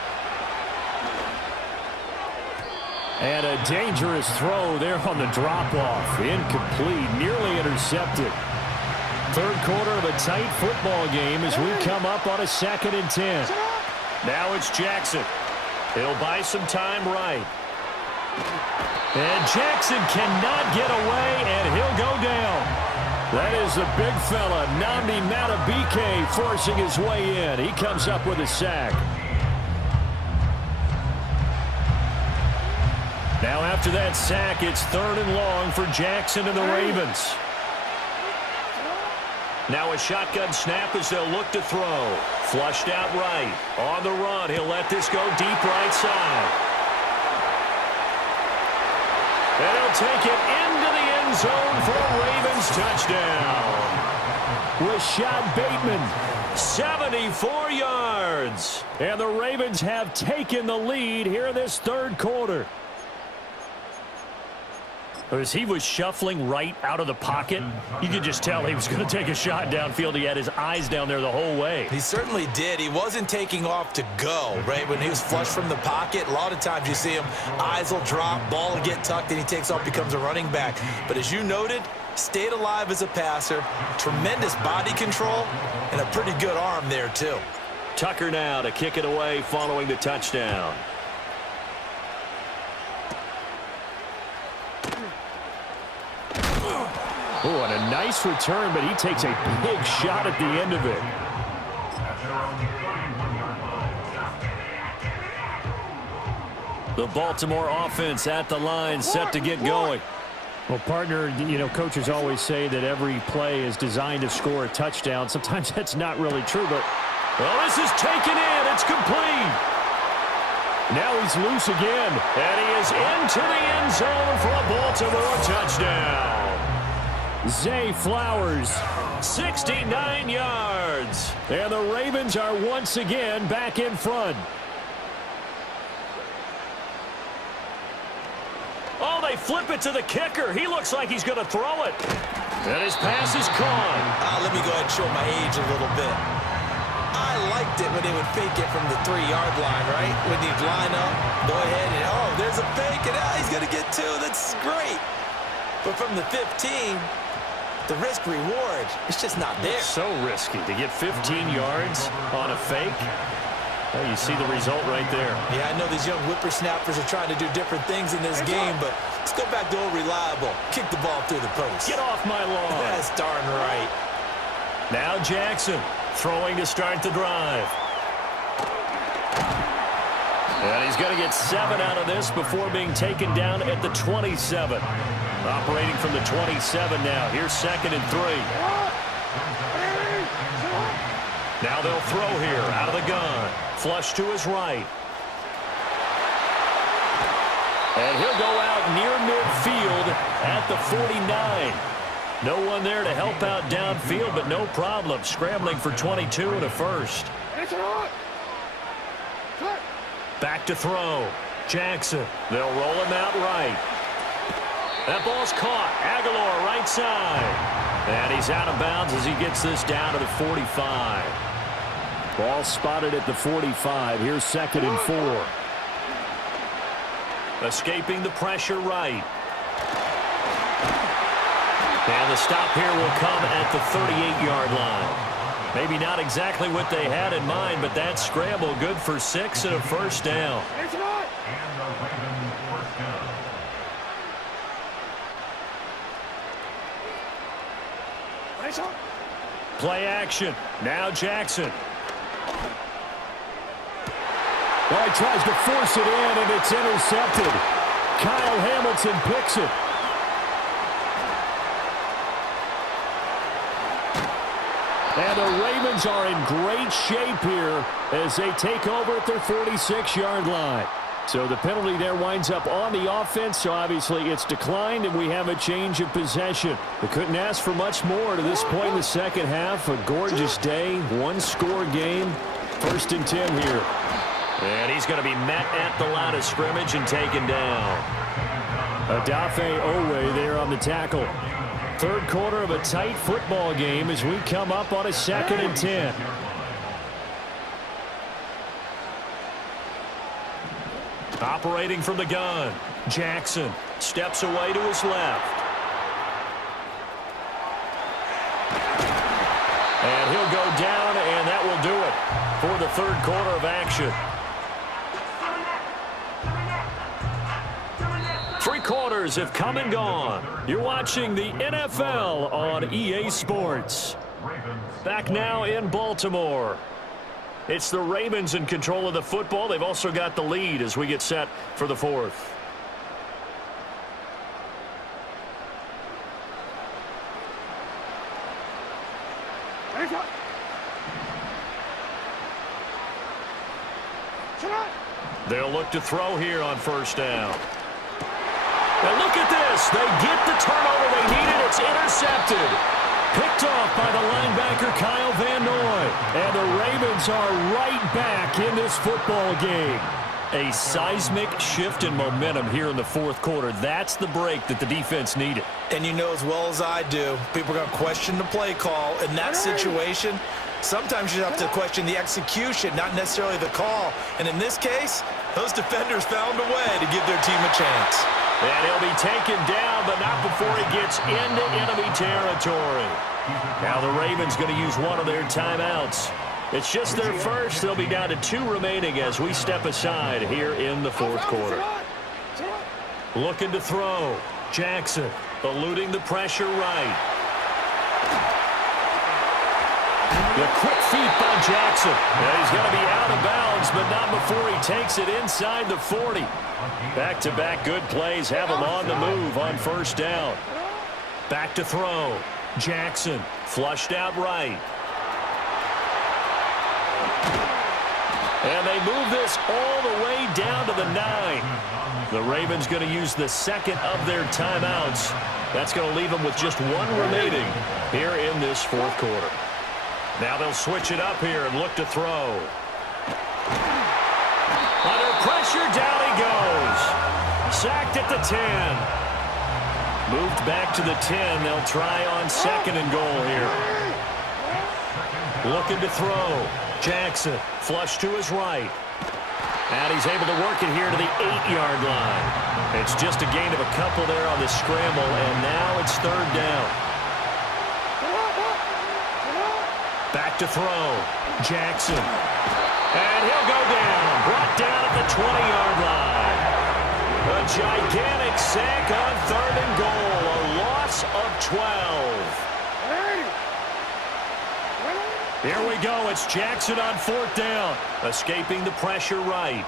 And a dangerous throw there on the drop-off. Incomplete, nearly intercepted. 3rd quarter of a tight football game as we come up on a 2nd and 10. Now it's Jackson. He'll buy some time right. And Jackson cannot get away, and he'll go down. That is the big fella, Nnamdi Madubuike, forcing his way in. He comes up with a sack. Now after that sack, it's 3rd and long for Jackson and the Ravens. Now a shotgun snap as they'll look to throw. Flushed out right. On the run, he'll let this go deep right side. And he'll take it into the end zone for a Ravens touchdown. Rashad Bateman, 74 yards. And the Ravens have taken the lead here in this 3rd quarter. As he was shuffling right out of the pocket, you could just tell he was going to take a shot downfield. He had his eyes down there the whole way. He certainly did. He wasn't taking off to go, right? When he was flush from the pocket, a lot of times you see him, eyes will drop, ball will get tucked, and he takes off, becomes a running back. But as you noted, stayed alive as a passer, tremendous body control, and a pretty good arm there, too. Tucker now to kick it away following the touchdown. Oh, and a nice return, but he takes a big shot at the end of it. The Baltimore offense at the line, set to get going. Well, partner, you know, coaches always say that every play is designed to score a touchdown. Sometimes that's not really true, but, well, this is taken in. It's complete. Now he's loose again, and he is into the end zone for a Baltimore touchdown. Zay Flowers, 69 yards. And the Ravens are once again back in front. Oh, they flip it to the kicker. He looks like he's going to throw it. And his pass is caught. Let me go ahead and show my age a little bit. I liked it when they would fake it from the 3-yard line, right? When they'd line up, go ahead and, oh, there's a fake, and he's going to get 2. That's great. But from the 15, the risk-reward, it's just not there. So risky to get 15 yards on a fake. Well, you see the result right there. Yeah, I know these young whippersnappers are trying to do different things in this game, but let's go back to old reliable. Kick the ball through the post. Get off my lawn. That's darn right. Now Jackson throwing to start the drive. And he's going to get 7 out of this before being taken down at the 27. Operating from the 27 now. Here's 2nd and 3. Now they'll throw here out of the gun. Flush to his right. And he'll go out near midfield at the 49. No one there to help out downfield, but no problem. Scrambling for 22 and a first. Back to throw. Jackson. They'll roll him out right. That ball's caught. Aguilar right side. And he's out of bounds as he gets this down to the 45. Ball spotted at the 45. Here's 2nd and 4. Escaping the pressure right. And the stop here will come at the 38-yard line. Maybe not exactly what they had in mind, but that scramble good for 6 and a first down. Play action. Now Jackson. Well, he tries to force it in, and it's intercepted. Kyle Hamilton picks it. And the Ravens are in great shape here as they take over at their 46-yard line. So the penalty there winds up on the offense, so obviously it's declined, and we have a change of possession. We couldn't ask for much more to this point in the second half. A gorgeous day, one-score game. 1st and 10 here. And he's going to be met at the line of scrimmage and taken down. Adafe Owe there on the tackle. 3rd quarter of a tight football game as we come up on a 2nd and 10. Operating from the gun. Jackson steps away to his left. And he'll go down, and that will do it for the 3rd quarter of action. 3 quarters have come and gone. You're watching the NFL on EA Sports. Back now in Baltimore. It's the Ravens in control of the football. They've also got the lead as we get set for the 4th. They'll look to throw here on 1st down. Now look at this. They get the turnover they needed. It's intercepted. Picked off by the linebacker Kyle Van Noy. And the Ravens are right back in this football game. A seismic shift in momentum here in the fourth quarter. That's the break that the defense needed. And you know as well as I do, people are going to question the play call. In that situation, sometimes you have to question the execution, not necessarily the call. And in this case, those defenders found a way to give their team a chance. And he'll be taken down, but not before he gets into enemy territory. Now the Ravens going to use one of their timeouts. It's just their first. They'll be down to 2 remaining as we step aside here in the fourth quarter. Looking to throw. Jackson eluding the pressure right. The quick feet by Jackson. And he's going to be out of bounds, but not before he takes it inside the 40. Back-to-back good plays have him on the move on first down. Back to throw. Jackson flushed out right. And they move this all the way down to the 9. The Ravens going to use the second of their timeouts. That's going to leave them with just 1 remaining here in this fourth quarter. Now they'll switch it up here and look to throw. Under pressure, down he goes. Sacked at the 10. Moved back to the 10. They'll try on second and goal here. Looking to throw. Jackson flush to his right. And he's able to work it here to the 8-yard line. It's just a gain of a couple there on the scramble, and now it's third down. Back to throw. Jackson. And he'll go down. Brought down at the 20-yard line. A gigantic sack on third and goal. A loss of 12. Here we go. It's Jackson on fourth down. Escaping the pressure right.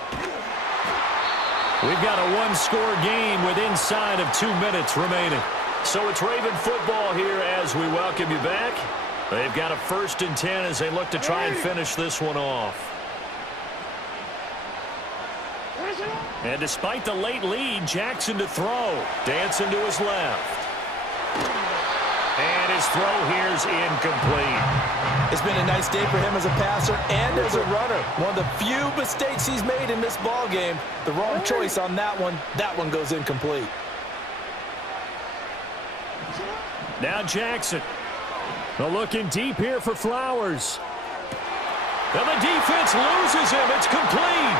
We've got a 1-score game with inside of 2 minutes remaining. So it's Raven football here as we welcome you back. They've got a 1st and 10 as they look to try and finish this one off. And despite the late lead, Jackson to throw. Dancing to his left. And his throw here's incomplete. It's been a nice day for him as a passer and as a runner. One of the few mistakes he's made in this ball game. The wrong choice on that one. That one goes incomplete. Now Jackson. They're looking deep here for Flowers. And the defense loses him. It's complete.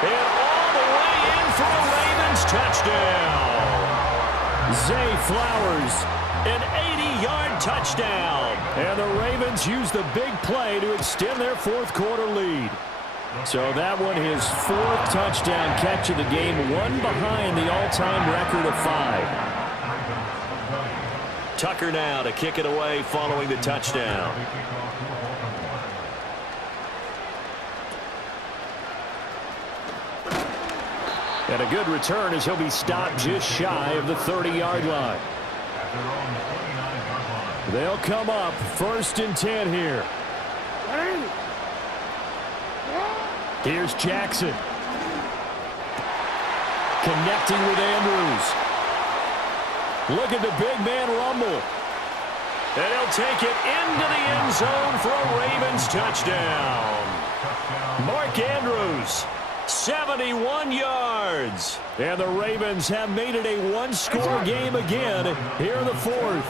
And all the way in for a Ravens touchdown. Zay Flowers, an 80-yard touchdown. And the Ravens use the big play to extend their fourth quarter lead. So that one, his 4th touchdown catch of the game, 1 behind the all-time record of 5. Tucker now to kick it away following the touchdown. And a good return as he'll be stopped just shy of the 30-yard line. They'll come up 1st and 10 here. Here's Jackson. Connecting with Andrews. Look at the big man rumble. And he'll take it into the end zone for a Ravens touchdown. Mark Andrews, 71 yards. And the Ravens have made it a 1-score game again here in the 4th.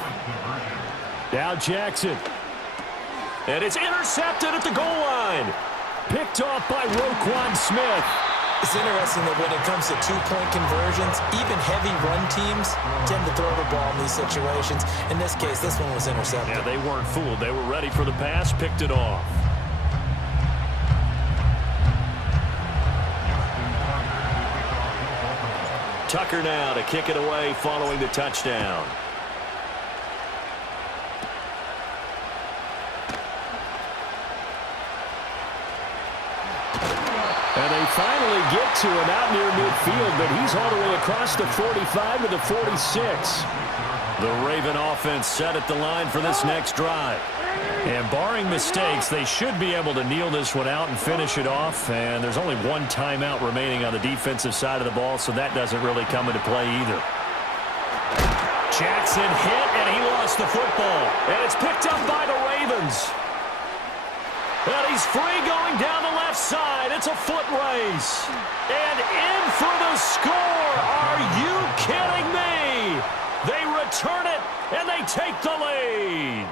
Now Jackson. And it's intercepted at the goal line. Picked off by Roquan Smith. It's interesting that when it comes to 2-point conversions, even heavy run teams tend to throw the ball in these situations. In this case, this one was intercepted. Yeah, they weren't fooled. They were ready for the pass, picked it off. Tucker now to kick it away following the touchdown. And they finally get to him out near midfield, but he's all the way across the 45 to the 46. The Raven offense set at the line for this next drive. And barring mistakes, they should be able to kneel this one out and finish it off. And there's only 1 timeout remaining on the defensive side of the ball, so that doesn't really come into play either. Jackson hit, and he lost the football. And it's picked up by the Ravens. And he's free going down the left side. It's a foot race. And in for the score. Are you kidding me? They return it, and they take the lead.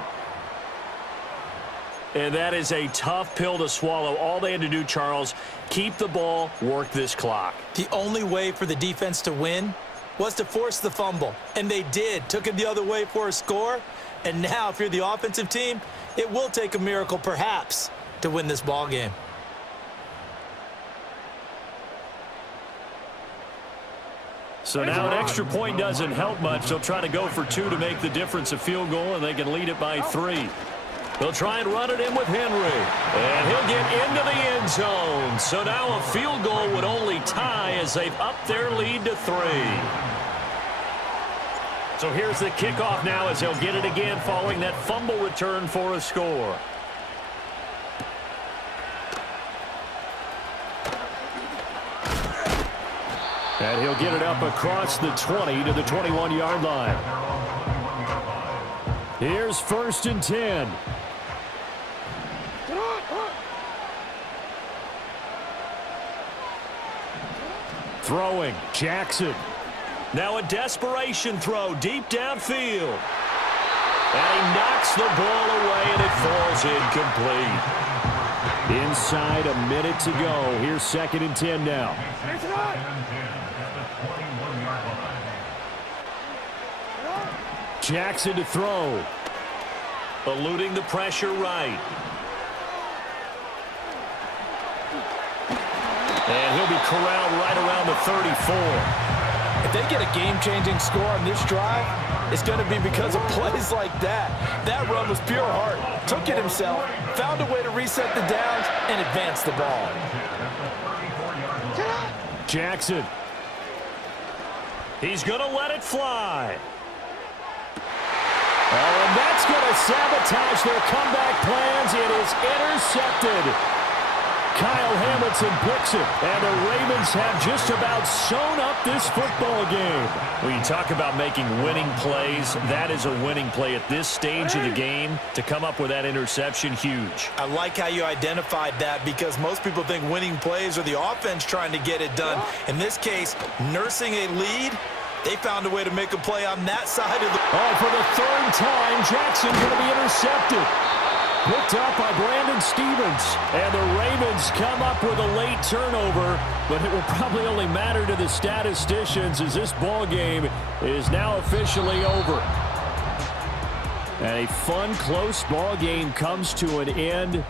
And that is a tough pill to swallow. All they had to do, Charles, keep the ball, work this clock. The only way for the defense to win was to force the fumble. And they did. Took it the other way for a score. And now, if you're the offensive team, it will take a miracle, perhaps, to win this ball game. So now an extra point doesn't help much. They'll try to go for 2 to make the difference a field goal, and they can lead it by 3. They'll try and run it in with Henry. And he'll get into the end zone. So now a field goal would only tie as they've upped their lead to 3. So here's the kickoff now as they'll get it again following that fumble return for a score. And he'll get it up across the 20 to the 21-yard line. Here's 1st and 10. Throwing, Jackson. Now a desperation throw deep downfield. And he knocks the ball away, and it falls incomplete. Inside a minute to go. Here's 2nd and 10 now. Jackson to throw. Eluding the pressure right. And he'll be corralled right around the 34. If they get a game-changing score on this drive, it's going to be because of plays like that. That run was pure heart. Took it himself, found a way to reset the downs, and advance the ball. Jackson. He's going to let it fly. Oh, and that's going to sabotage their comeback plans. It is intercepted. Kyle Hamilton picks it, and the Ravens have just about sewn up this football game. When you talk about making winning plays, that is a winning play at this stage of the game. To come up with that interception, huge. I like how you identified that because most people think winning plays are the offense trying to get it done. In this case, nursing a lead, they found a way to make a play on that side of the... Oh, for the 3rd time, Jackson going to be intercepted. Picked up by Brandon Stevens. And the Ravens come up with a late turnover, but it will probably only matter to the statisticians as this ball game is now officially over. And a fun, close ball game comes to an end.